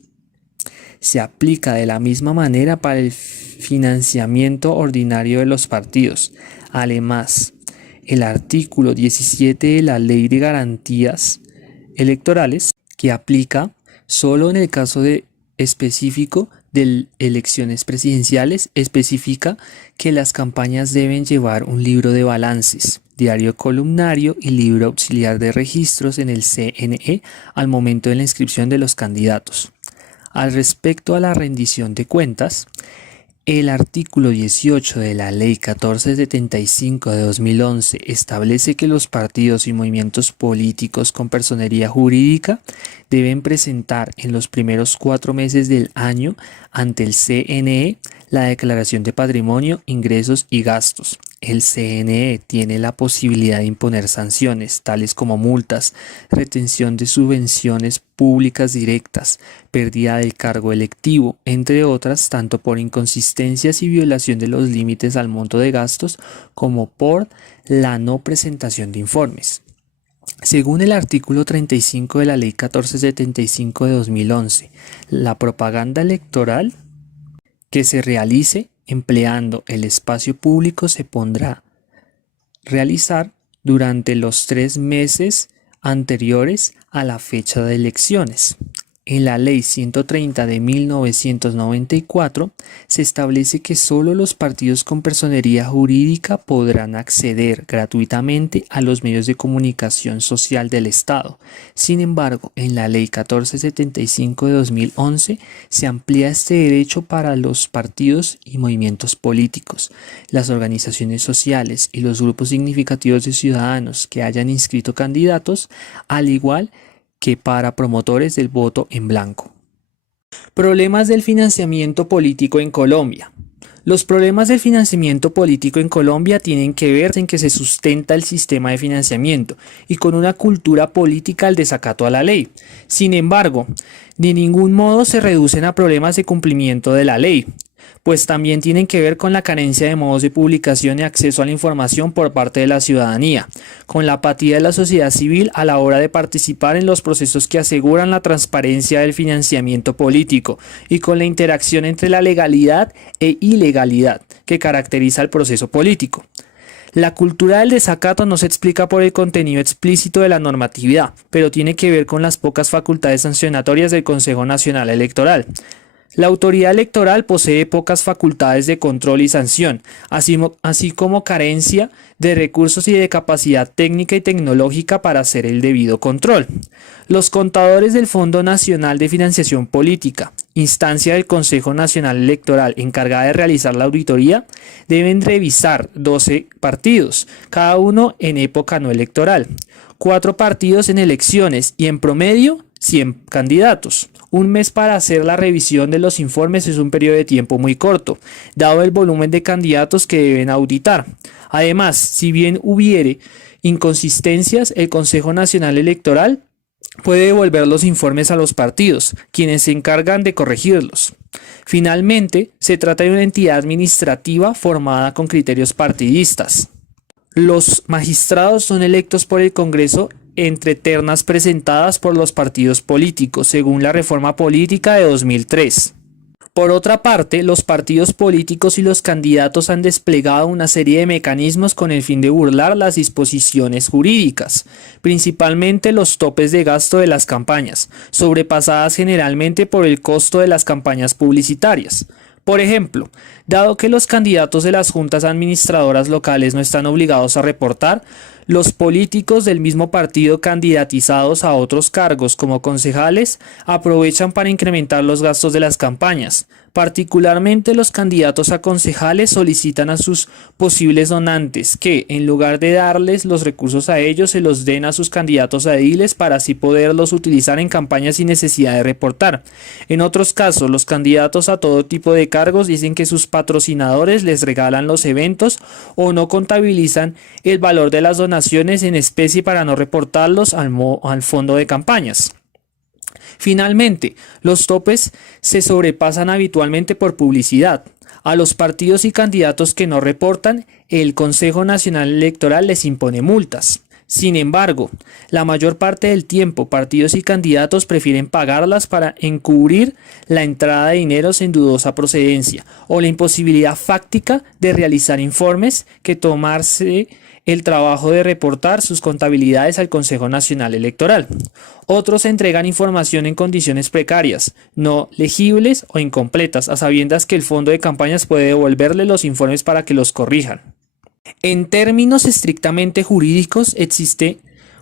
Se aplica de la misma manera para el financiamiento ordinario de los partidos. Además, el artículo 17 de la Ley de Garantías Electorales, que aplica solo en el caso específico de elecciones presidenciales, especifica que las campañas deben llevar un libro de balances, diario columnario y libro auxiliar de registros en el CNE al momento de la inscripción de los candidatos. Al respecto a la rendición de cuentas, el artículo 18 de la Ley 1475 de 2011 establece que los partidos y movimientos políticos con personería jurídica deben presentar en los primeros 4 meses del año ante el CNE la declaración de patrimonio, ingresos y gastos. El CNE tiene la posibilidad de imponer sanciones, tales como multas, retención de subvenciones públicas directas, pérdida del cargo electivo, entre otras, tanto por inconsistencias y violación de los límites al monto de gastos, como por la no presentación de informes. Según el artículo 35 de la Ley 1475 de 2011, la propaganda electoral que se realice empleando el espacio público se podrá realizar durante los 3 meses anteriores a la fecha de elecciones. En la Ley 130 de 1994 se establece que solo los partidos con personería jurídica podrán acceder gratuitamente a los medios de comunicación social del Estado. Sin embargo, en la Ley 1475 de 2011 se amplía este derecho para los partidos y movimientos políticos, las organizaciones sociales y los grupos significativos de ciudadanos que hayan inscrito candidatos, al igual que para promotores del voto en blanco. Problemas del financiamiento político en Colombia. Los problemas del financiamiento político en Colombia tienen que ver en que se sustenta el sistema de financiamiento y con una cultura política al desacato a la ley. Sin embargo, de ningún modo se reducen a problemas de cumplimiento de la ley, pues también tienen que ver con la carencia de modos de publicación y acceso a la información por parte de la ciudadanía, con la apatía de la sociedad civil a la hora de participar en los procesos que aseguran la transparencia del financiamiento político y con la interacción entre la legalidad e ilegalidad que caracteriza el proceso político. La cultura del desacato no se explica por el contenido explícito de la normatividad, pero tiene que ver con las pocas facultades sancionatorias del Consejo Nacional Electoral. La autoridad electoral posee pocas facultades de control y sanción, así como carencia de recursos y de capacidad técnica y tecnológica para hacer el debido control. Los contadores del Fondo Nacional de Financiación Política, instancia del Consejo Nacional Electoral encargada de realizar la auditoría, deben revisar 12 partidos, cada uno en época no electoral, 4 partidos en elecciones y en promedio 100 candidatos, Un mes para hacer la revisión de los informes es un periodo de tiempo muy corto, dado el volumen de candidatos que deben auditar. Además, si bien hubiere inconsistencias, el Consejo Nacional Electoral puede devolver los informes a los partidos, quienes se encargan de corregirlos. Finalmente, se trata de una entidad administrativa formada con criterios partidistas. Los magistrados son electos por el Congreso entre ternas presentadas por los partidos políticos, según la reforma política de 2003. Por otra parte, los partidos políticos y los candidatos han desplegado una serie de mecanismos con el fin de burlar las disposiciones jurídicas, principalmente los topes de gasto de las campañas, sobrepasadas generalmente por el costo de las campañas publicitarias. Por ejemplo, dado que los candidatos de las juntas administradoras locales no están obligados a reportar, los políticos del mismo partido candidatizados a otros cargos como concejales aprovechan para incrementar los gastos de las campañas. Particularmente los candidatos a concejales solicitan a sus posibles donantes que, en lugar de darles los recursos a ellos, se los den a sus candidatos a ediles para así poderlos utilizar en campañas sin necesidad de reportar. En otros casos, los candidatos a todo tipo de cargos dicen que sus patrocinadores les regalan los eventos o no contabilizan el valor de las donaciones en especie para no reportarlos al fondo de campañas. Finalmente, los topes se sobrepasan habitualmente por publicidad. A los partidos y candidatos que no reportan, el Consejo Nacional Electoral les impone multas. Sin embargo, la mayor parte del tiempo, partidos y candidatos prefieren pagarlas para encubrir la entrada de dineros en dudosa procedencia o la imposibilidad fáctica de realizar informes que tomarse el trabajo de reportar sus contabilidades al Consejo Nacional Electoral. Otros entregan información en condiciones precarias, no legibles o incompletas, a sabiendas que el fondo de campañas puede devolverle los informes para que los corrijan. En términos estrictamente jurídicos, existe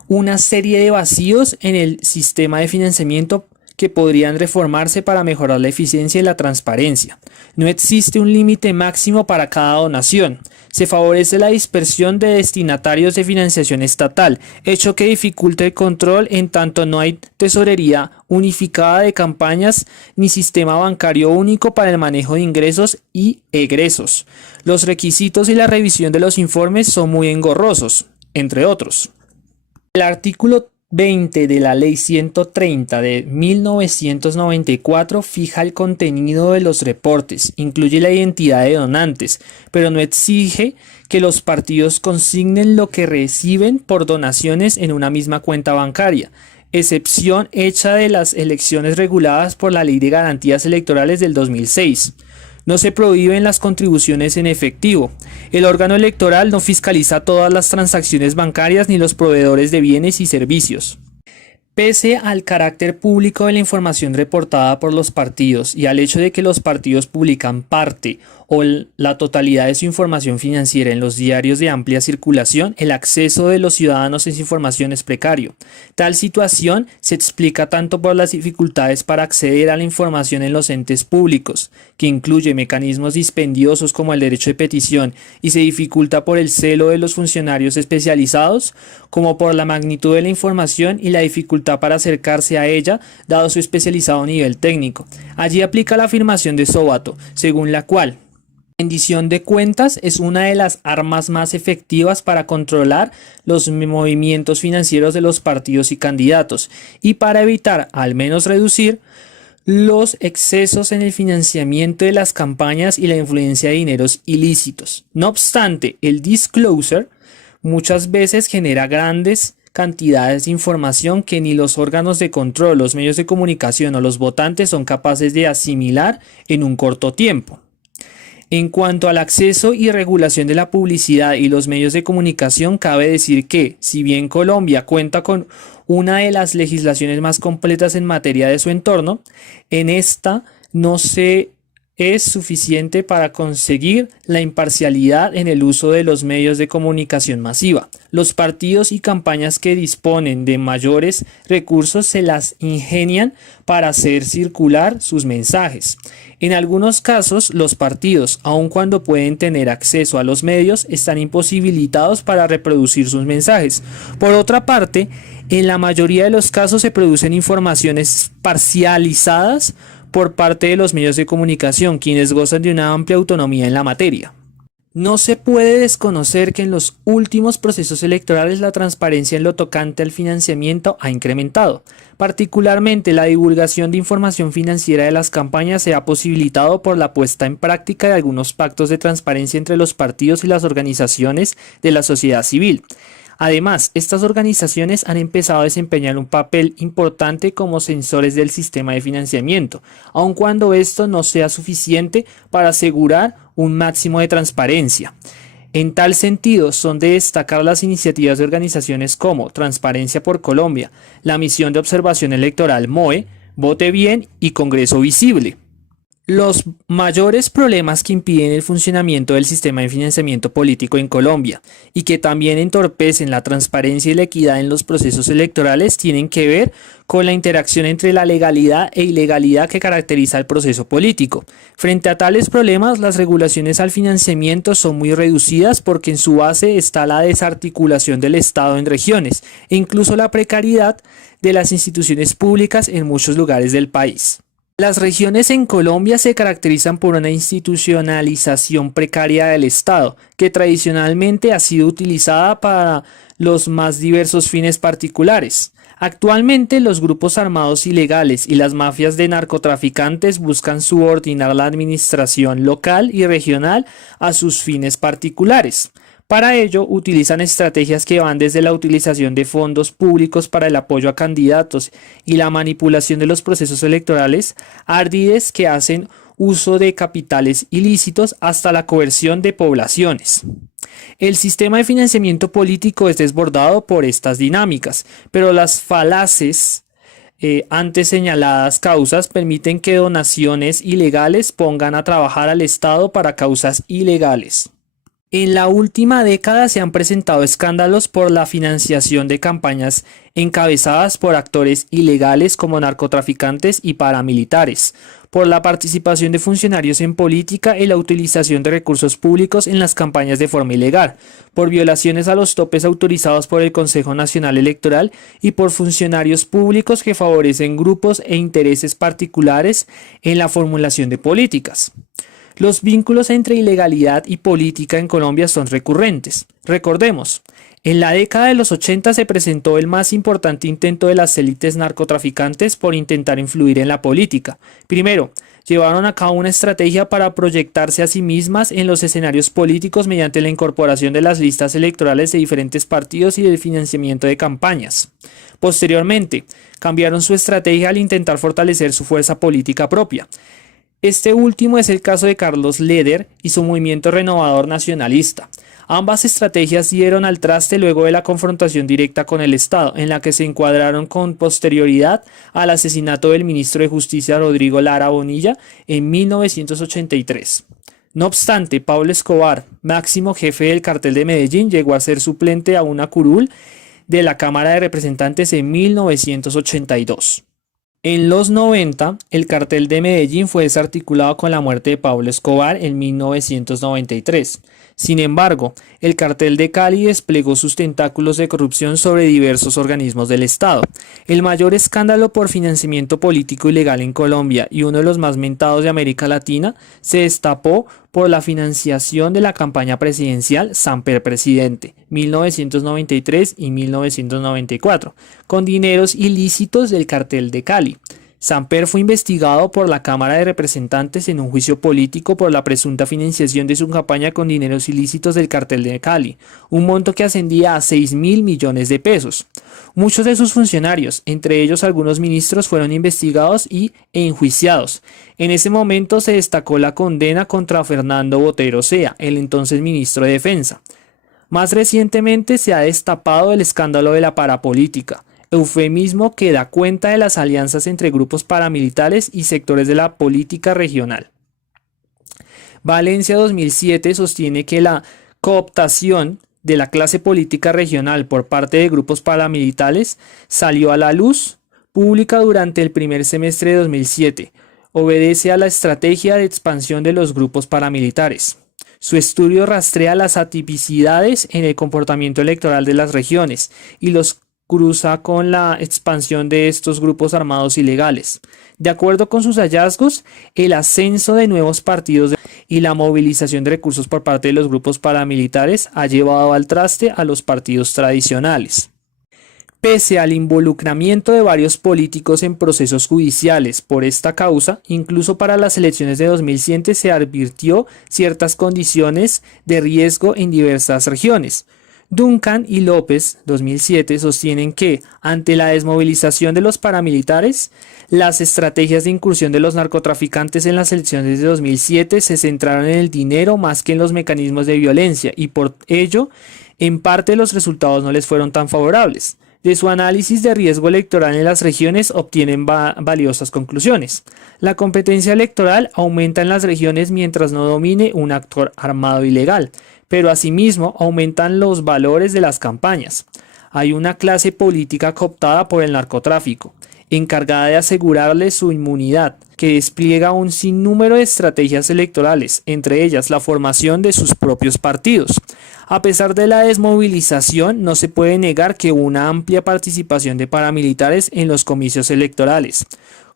una serie de vacíos en el sistema de financiamiento que podrían reformarse para mejorar la eficiencia y la transparencia. No existe un límite máximo para cada donación. Se favorece la dispersión de destinatarios de financiación estatal, hecho que dificulta el control en tanto no hay tesorería unificada de campañas ni sistema bancario único para el manejo de ingresos y egresos. Los requisitos y la revisión de los informes son muy engorrosos, entre otros. El artículo 20 de la Ley 130 de 1994 fija el contenido de los reportes, incluye la identidad de donantes, pero no exige que los partidos consignen lo que reciben por donaciones en una misma cuenta bancaria, excepción hecha de las elecciones reguladas por la Ley de Garantías Electorales del 2006. No se prohíben las contribuciones en efectivo. El órgano electoral no fiscaliza todas las transacciones bancarias ni los proveedores de bienes y servicios. Pese al carácter público de la información reportada por los partidos y al hecho de que los partidos publican parte o la totalidad de su información financiera en los diarios de amplia circulación, el acceso de los ciudadanos a esa información es precario. Tal situación se explica tanto por las dificultades para acceder a la información en los entes públicos, que incluye mecanismos dispendiosos como el derecho de petición y se dificulta por el celo de los funcionarios especializados, como por la magnitud de la información y la dificultad para acercarse a ella, dado su especializado nivel técnico. Allí aplica la afirmación de Sóbato, según la cual la rendición de cuentas es una de las armas más efectivas para controlar los movimientos financieros de los partidos y candidatos y para evitar, al menos reducir, los excesos en el financiamiento de las campañas y la influencia de dineros ilícitos. No obstante, el disclosure muchas veces genera grandes cantidades de información que ni los órganos de control, los medios de comunicación o los votantes son capaces de asimilar en un corto tiempo. En cuanto al acceso y regulación de la publicidad y los medios de comunicación, cabe decir que, si bien Colombia cuenta con una de las legislaciones más completas en materia de su entorno, en esta no se es suficiente para conseguir la imparcialidad en el uso de los medios de comunicación masiva. Los partidos y campañas que disponen de mayores recursos se las ingenian para hacer circular sus mensajes. En algunos casos, los partidos, aun cuando pueden tener acceso a los medios, están imposibilitados para reproducir sus mensajes. Por otra parte, en la mayoría de los casos se producen informaciones parcializadas por parte de los medios de comunicación, quienes gozan de una amplia autonomía en la materia. No se puede desconocer que en los últimos procesos electorales la transparencia en lo tocante al financiamiento ha incrementado. Particularmente la divulgación de información financiera de las campañas se ha posibilitado por la puesta en práctica de algunos pactos de transparencia entre los partidos y las organizaciones de la sociedad civil. Además, estas organizaciones han empezado a desempeñar un papel importante como sensores del sistema de financiamiento, aun cuando esto no sea suficiente para asegurar un máximo de transparencia. En tal sentido, son de destacar las iniciativas de organizaciones como Transparencia por Colombia, la Misión de Observación Electoral MOE, Vote Bien y Congreso Visible. Los mayores problemas que impiden el funcionamiento del sistema de financiamiento político en Colombia y que también entorpecen la transparencia y la equidad en los procesos electorales tienen que ver con la interacción entre la legalidad e ilegalidad que caracteriza el proceso político. Frente a tales problemas, las regulaciones al financiamiento son muy reducidas porque en su base está la desarticulación del Estado en regiones e incluso la precariedad de las instituciones públicas en muchos lugares del país. Las regiones en Colombia se caracterizan por una institucionalización precaria del Estado, que tradicionalmente ha sido utilizada para los más diversos fines particulares. Actualmente, los grupos armados ilegales y las mafias de narcotraficantes buscan subordinar la administración local y regional a sus fines particulares. Para ello, utilizan estrategias que van desde la utilización de fondos públicos para el apoyo a candidatos y la manipulación de los procesos electorales, ardides que hacen uso de capitales ilícitos hasta la coerción de poblaciones. El sistema de financiamiento político es desbordado por estas dinámicas, pero las falaces antes señaladas causas permiten que donaciones ilegales pongan a trabajar al Estado para causas ilegales. En la última década se han presentado escándalos por la financiación de campañas encabezadas por actores ilegales como narcotraficantes y paramilitares, por la participación de funcionarios en política y la utilización de recursos públicos en las campañas de forma ilegal, por violaciones a los topes autorizados por el Consejo Nacional Electoral y por funcionarios públicos que favorecen grupos e intereses particulares en la formulación de políticas. Los vínculos entre ilegalidad y política en Colombia son recurrentes. Recordemos, en la década de los 80 se presentó el más importante intento de las élites narcotraficantes por intentar influir en la política. Primero, llevaron a cabo una estrategia para proyectarse a sí mismas en los escenarios políticos mediante la incorporación de las listas electorales de diferentes partidos y del financiamiento de campañas. Posteriormente, cambiaron su estrategia al intentar fortalecer su fuerza política propia. Este último es el caso de Carlos Leder y su movimiento renovador nacionalista. Ambas estrategias dieron al traste luego de la confrontación directa con el Estado, en la que se encuadraron con posterioridad al asesinato del ministro de Justicia Rodrigo Lara Bonilla en 1983. No obstante, Pablo Escobar, máximo jefe del cartel de Medellín, llegó a ser suplente a una curul de la Cámara de Representantes en 1982. En los 90, el cartel de Medellín fue desarticulado con la muerte de Pablo Escobar en 1993. Sin embargo, el cartel de Cali desplegó sus tentáculos de corrupción sobre diversos organismos del Estado. El mayor escándalo por financiamiento político ilegal en Colombia y uno de los más mentados de América Latina se destapó por la financiación de la campaña presidencial Samper Presidente, 1993 y 1994, con dineros ilícitos del cartel de Cali. Samper fue investigado por la Cámara de Representantes en un juicio político por la presunta financiación de su campaña con dineros ilícitos del cartel de Cali, un monto que ascendía a 6.000 millones de pesos. Muchos de sus funcionarios, entre ellos algunos ministros, fueron investigados e enjuiciados. En ese momento se destacó la condena contra Fernando Botero Sea, el entonces ministro de Defensa. Más recientemente se ha destapado el escándalo de la parapolítica, eufemismo que da cuenta de las alianzas entre grupos paramilitares y sectores de la política regional. Valencia 2007 sostiene que la cooptación de la clase política regional por parte de grupos paramilitares salió a la luz pública durante el primer semestre de 2007. Obedece a la estrategia de expansión de los grupos paramilitares. Su estudio rastrea las atipicidades en el comportamiento electoral de las regiones y los cruza con la expansión de estos grupos armados ilegales. De acuerdo con sus hallazgos, el ascenso de nuevos partidos y la movilización de recursos por parte de los grupos paramilitares ha llevado al traste a los partidos tradicionales. Pese al involucramiento de varios políticos en procesos judiciales por esta causa, incluso para las elecciones de 2007 se advirtió ciertas condiciones de riesgo en diversas regiones. Duncan y López, 2007, sostienen que, ante la desmovilización de los paramilitares, las estrategias de incursión de los narcotraficantes en las elecciones de 2007 se centraron en el dinero más que en los mecanismos de violencia y por ello, en parte los resultados no les fueron tan favorables. De su análisis de riesgo electoral en las regiones obtienen valiosas conclusiones. La competencia electoral aumenta en las regiones mientras no domine un actor armado ilegal, pero asimismo aumentan los valores de las campañas. Hay una clase política cooptada por el narcotráfico, encargada de asegurarle su inmunidad, que despliega un sinnúmero de estrategias electorales, entre ellas la formación de sus propios partidos. A pesar de la desmovilización, no se puede negar que hubo una amplia participación de paramilitares en los comicios electorales.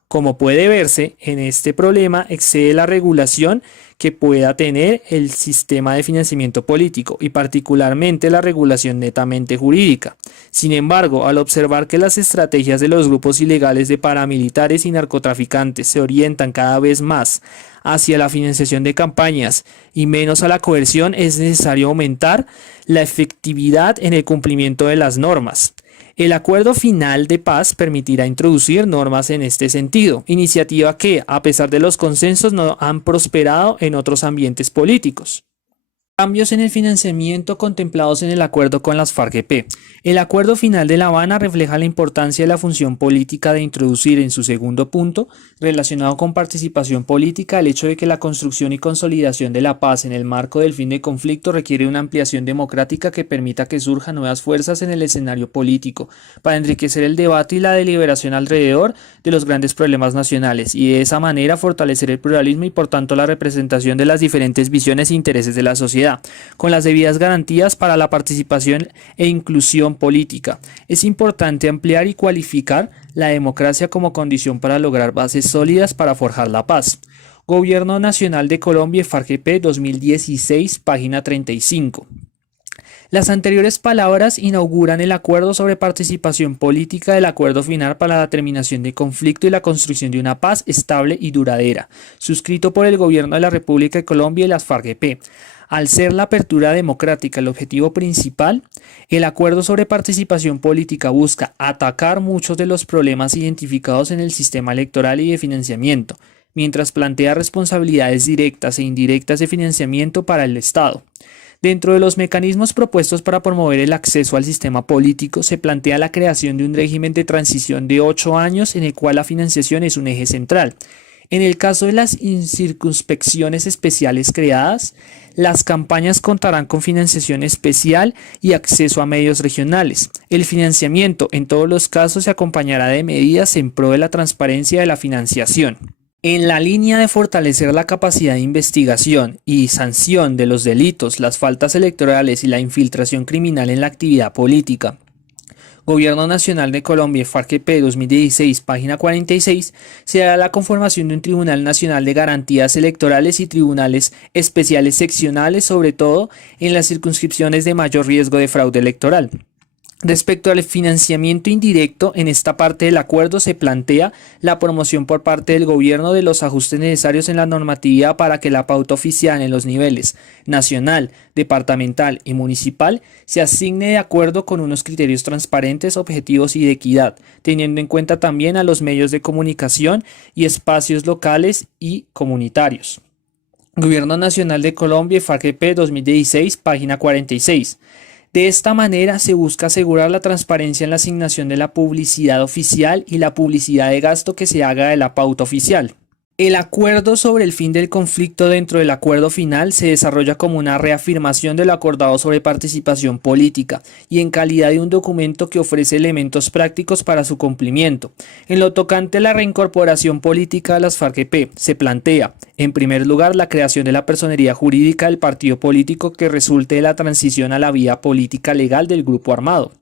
Como puede verse, en este problema excede la regulación que pueda tener el sistema de financiamiento político y particularmente la regulación netamente jurídica. Sin embargo, al observar que las estrategias de los grupos ilegales de paramilitares y narcotraficantes se orientan cada vez más hacia la financiación de campañas y menos a la coerción, es necesario aumentar la efectividad en el cumplimiento de las normas. El acuerdo final de paz permitirá introducir normas en este sentido, iniciativa que, a pesar de los consensos, no han prosperado en otros ambientes políticos. Cambios en el financiamiento contemplados en el acuerdo con las FARC-EP. El acuerdo final de La Habana refleja la importancia de la función política de introducir en su segundo punto, relacionado con participación política, el hecho de que la construcción y consolidación de la paz en el marco del fin de conflicto requiere una ampliación democrática que permita que surjan nuevas fuerzas en el escenario político, para enriquecer el debate y la deliberación alrededor de los grandes problemas nacionales, y de esa manera fortalecer el pluralismo y por tanto la representación de las diferentes visiones e intereses de la sociedad, con las debidas garantías para la participación e inclusión política. Es importante ampliar y cualificar la democracia como condición para lograr bases sólidas para forjar la paz. Gobierno Nacional de Colombia, FARC-EP, 2016, página 35. Las anteriores palabras inauguran el acuerdo sobre participación política del acuerdo final para la terminación del conflicto y la construcción de una paz estable y duradera, suscrito por el Gobierno de la República de Colombia y las FARC-EP. Al ser la apertura democrática el objetivo principal, el acuerdo sobre participación política busca atacar muchos de los problemas identificados en el sistema electoral y de financiamiento, mientras plantea responsabilidades directas e indirectas de financiamiento para el Estado. Dentro de los mecanismos propuestos para promover el acceso al sistema político, se plantea la creación de un régimen de transición de 8 años en el cual la financiación es un eje central. En el caso de las circunspecciones especiales creadas, las campañas contarán con financiación especial y acceso a medios regionales. El financiamiento en todos los casos se acompañará de medidas en pro de la transparencia de la financiación. En la línea de fortalecer la capacidad de investigación y sanción de los delitos, las faltas electorales y la infiltración criminal en la actividad política, Gobierno Nacional de Colombia, FARC-EP, 2016, página 46, se hará la conformación de un Tribunal Nacional de Garantías Electorales y tribunales especiales seccionales, sobre todo en las circunscripciones de mayor riesgo de fraude electoral. Respecto al financiamiento indirecto, en esta parte del acuerdo se plantea la promoción por parte del gobierno de los ajustes necesarios en la normatividad para que la pauta oficial en los niveles nacional, departamental y municipal se asigne de acuerdo con unos criterios transparentes, objetivos y de equidad, teniendo en cuenta también a los medios de comunicación y espacios locales y comunitarios. Gobierno Nacional de Colombia, FARC-EP, 2016, página 46. De esta manera se busca asegurar la transparencia en la asignación de la publicidad oficial y la publicidad de gasto que se haga de la pauta oficial. El acuerdo sobre el fin del conflicto dentro del acuerdo final se desarrolla como una reafirmación de lo acordado sobre participación política y en calidad de un documento que ofrece elementos prácticos para su cumplimiento. En lo tocante a la reincorporación política de las FARC-EP, se plantea, en primer lugar, la creación de la personería jurídica del partido político que resulte de la transición a la vía política legal del grupo armado.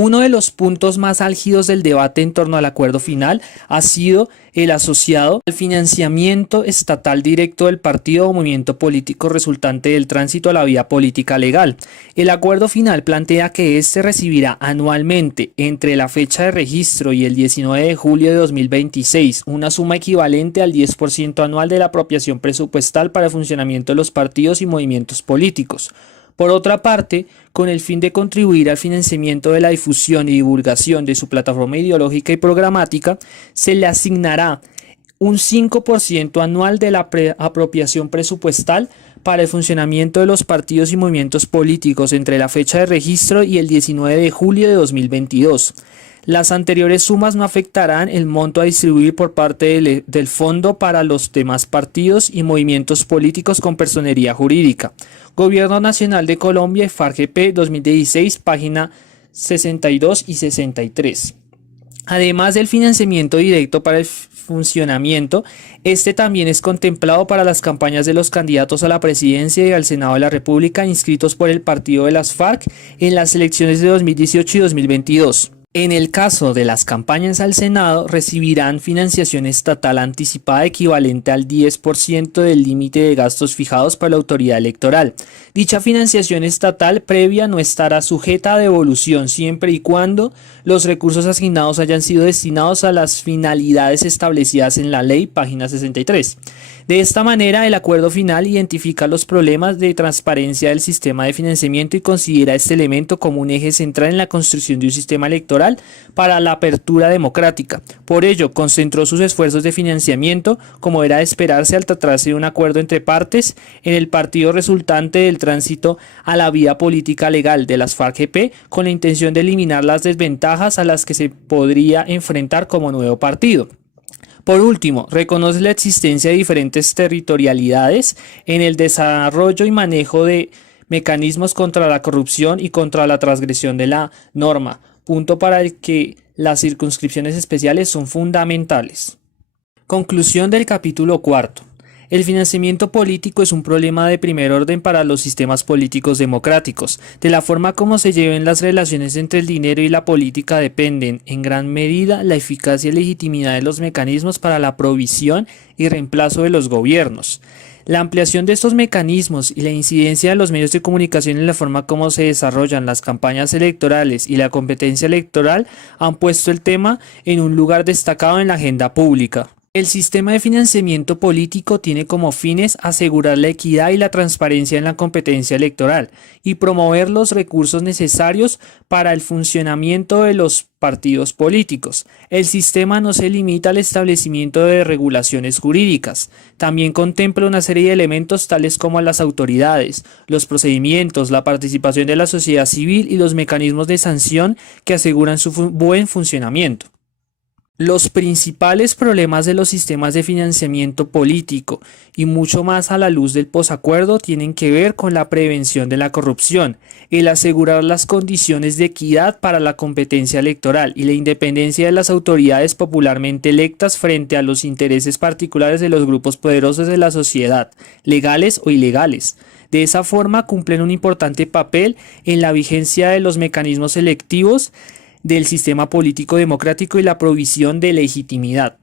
Uno de los puntos más álgidos del debate en torno al acuerdo final ha sido el asociado al financiamiento estatal directo del partido o movimiento político resultante del tránsito a la vía política legal. El acuerdo final plantea que éste recibirá anualmente entre la fecha de registro y el 19 de julio de 2026 una suma equivalente al 10% anual de la apropiación presupuestal para el funcionamiento de los partidos y movimientos políticos. Por otra parte, con el fin de contribuir al financiamiento de la difusión y divulgación de su plataforma ideológica y programática, se le asignará un 5% anual de la apropiación presupuestal para el funcionamiento de los partidos y movimientos políticos entre la fecha de registro y el 19 de julio de 2022. Las anteriores sumas no afectarán el monto a distribuir por parte del Fondo para los demás partidos y movimientos políticos con personería jurídica. Gobierno Nacional de Colombia y FARC-EP 2016, página 62 y 63. Además del financiamiento directo para el funcionamiento, este también es contemplado para las campañas de los candidatos a la presidencia y al Senado de la República inscritos por el partido de las FARC en las elecciones de 2018 y 2022. En el caso de las campañas al Senado, recibirán financiación estatal anticipada equivalente al 10% del límite de gastos fijados por la autoridad electoral. Dicha financiación estatal previa no estará sujeta a devolución siempre y cuando los recursos asignados hayan sido destinados a las finalidades establecidas en la ley, página 63. De esta manera, el acuerdo final identifica los problemas de transparencia del sistema de financiamiento y considera este elemento como un eje central en la construcción de un sistema electoral para la apertura democrática. Por ello, concentró sus esfuerzos de financiamiento, como era de esperarse al tratarse de un acuerdo entre partes, en el partido resultante del tránsito a la vía política legal de las FARC-EP, con la intención de eliminar las desventajas a las que se podría enfrentar como nuevo partido. Por último, reconoce la existencia de diferentes territorialidades en el desarrollo y manejo de mecanismos contra la corrupción y contra la transgresión de la norma, punto para el que las circunscripciones especiales son fundamentales. Conclusión del capítulo cuarto. El financiamiento político es un problema de primer orden para los sistemas políticos democráticos. De la forma como se lleven las relaciones entre el dinero y la política dependen, en gran medida, la eficacia y legitimidad de los mecanismos para la provisión y reemplazo de los gobiernos. La ampliación de estos mecanismos y la incidencia de los medios de comunicación en la forma como se desarrollan las campañas electorales y la competencia electoral han puesto el tema en un lugar destacado en la agenda pública. El sistema de financiamiento político tiene como fines asegurar la equidad y la transparencia en la competencia electoral y promover los recursos necesarios para el funcionamiento de los partidos políticos. El sistema no se limita al establecimiento de regulaciones jurídicas, también contempla una serie de elementos tales como las autoridades, los procedimientos, la participación de la sociedad civil y los mecanismos de sanción que aseguran su buen funcionamiento. Los principales problemas de los sistemas de financiamiento político y mucho más a la luz del posacuerdo tienen que ver con la prevención de la corrupción, el asegurar las condiciones de equidad para la competencia electoral y la independencia de las autoridades popularmente electas frente a los intereses particulares de los grupos poderosos de la sociedad, legales o ilegales. De esa forma cumplen un importante papel en la vigencia de los mecanismos electivos del sistema político democrático y la provisión de legitimidad.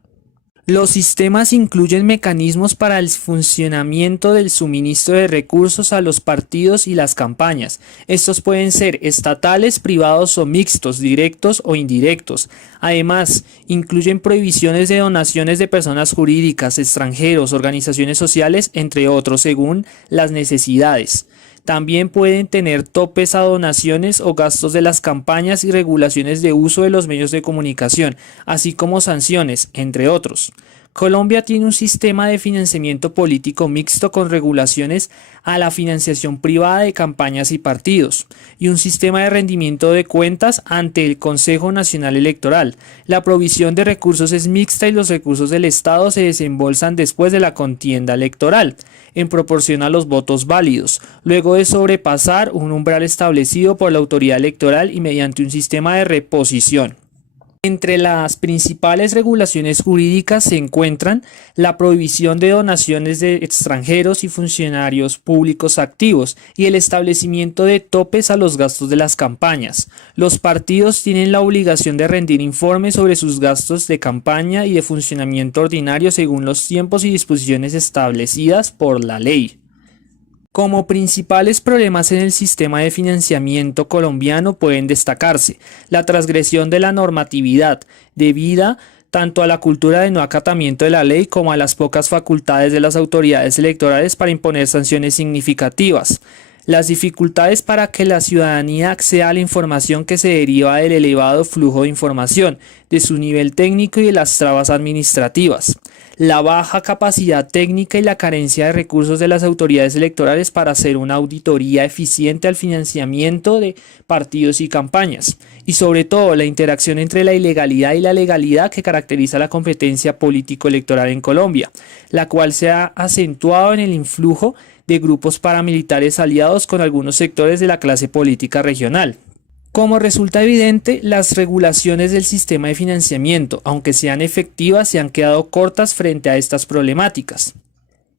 Los sistemas incluyen mecanismos para el funcionamiento del suministro de recursos a los partidos y las campañas. Estos pueden ser estatales, privados o mixtos, directos o indirectos. Además, incluyen prohibiciones de donaciones de personas jurídicas, extranjeros, organizaciones sociales, entre otros, según las necesidades. También pueden tener topes a donaciones o gastos de las campañas y regulaciones de uso de los medios de comunicación, así como sanciones, entre otros. Colombia tiene un sistema de financiamiento político mixto con regulaciones a la financiación privada de campañas y partidos, y un sistema de rendimiento de cuentas ante el Consejo Nacional Electoral. La provisión de recursos es mixta y los recursos del Estado se desembolsan después de la contienda electoral, en proporción a los votos válidos, luego de sobrepasar un umbral establecido por la autoridad electoral y mediante un sistema de reposición. Entre las principales regulaciones jurídicas se encuentran la prohibición de donaciones de extranjeros y funcionarios públicos activos y el establecimiento de topes a los gastos de las campañas. Los partidos tienen la obligación de rendir informes sobre sus gastos de campaña y de funcionamiento ordinario según los tiempos y disposiciones establecidas por la ley. Como principales problemas en el sistema de financiamiento colombiano pueden destacarse la transgresión de la normatividad debida tanto a la cultura de no acatamiento de la ley como a las pocas facultades de las autoridades electorales para imponer sanciones significativas. Las dificultades para que la ciudadanía acceda a la información que se deriva del elevado flujo de información, de su nivel técnico y de las trabas administrativas. La baja capacidad técnica y la carencia de recursos de las autoridades electorales para hacer una auditoría eficiente al financiamiento de partidos y campañas. Y sobre todo la interacción entre la ilegalidad y la legalidad que caracteriza la competencia político-electoral en Colombia, la cual se ha acentuado en el influjo de grupos paramilitares aliados con algunos sectores de la clase política regional. Como resulta evidente, las regulaciones del sistema de financiamiento, aunque sean efectivas, se han quedado cortas frente a estas problemáticas.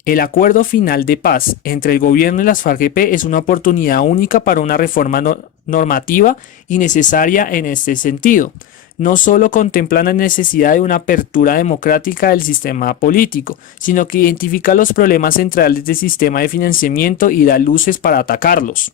El acuerdo final de paz entre el gobierno y las FARC-EP es una oportunidad única para una reforma normativa y necesaria en este sentido. No solo contempla la necesidad de una apertura democrática del sistema político, sino que identifica los problemas centrales del sistema de financiamiento y da luces para atacarlos.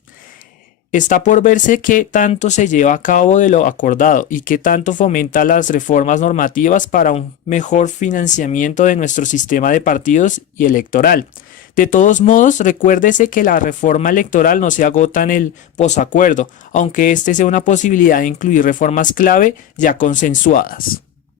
Está por verse qué tanto se lleva a cabo de lo acordado y qué tanto fomenta las reformas normativas para un mejor financiamiento de nuestro sistema de partidos y electoral. De todos modos, recuérdese que la reforma electoral no se agota en el posacuerdo, aunque este sea una posibilidad de incluir reformas clave ya consensuadas.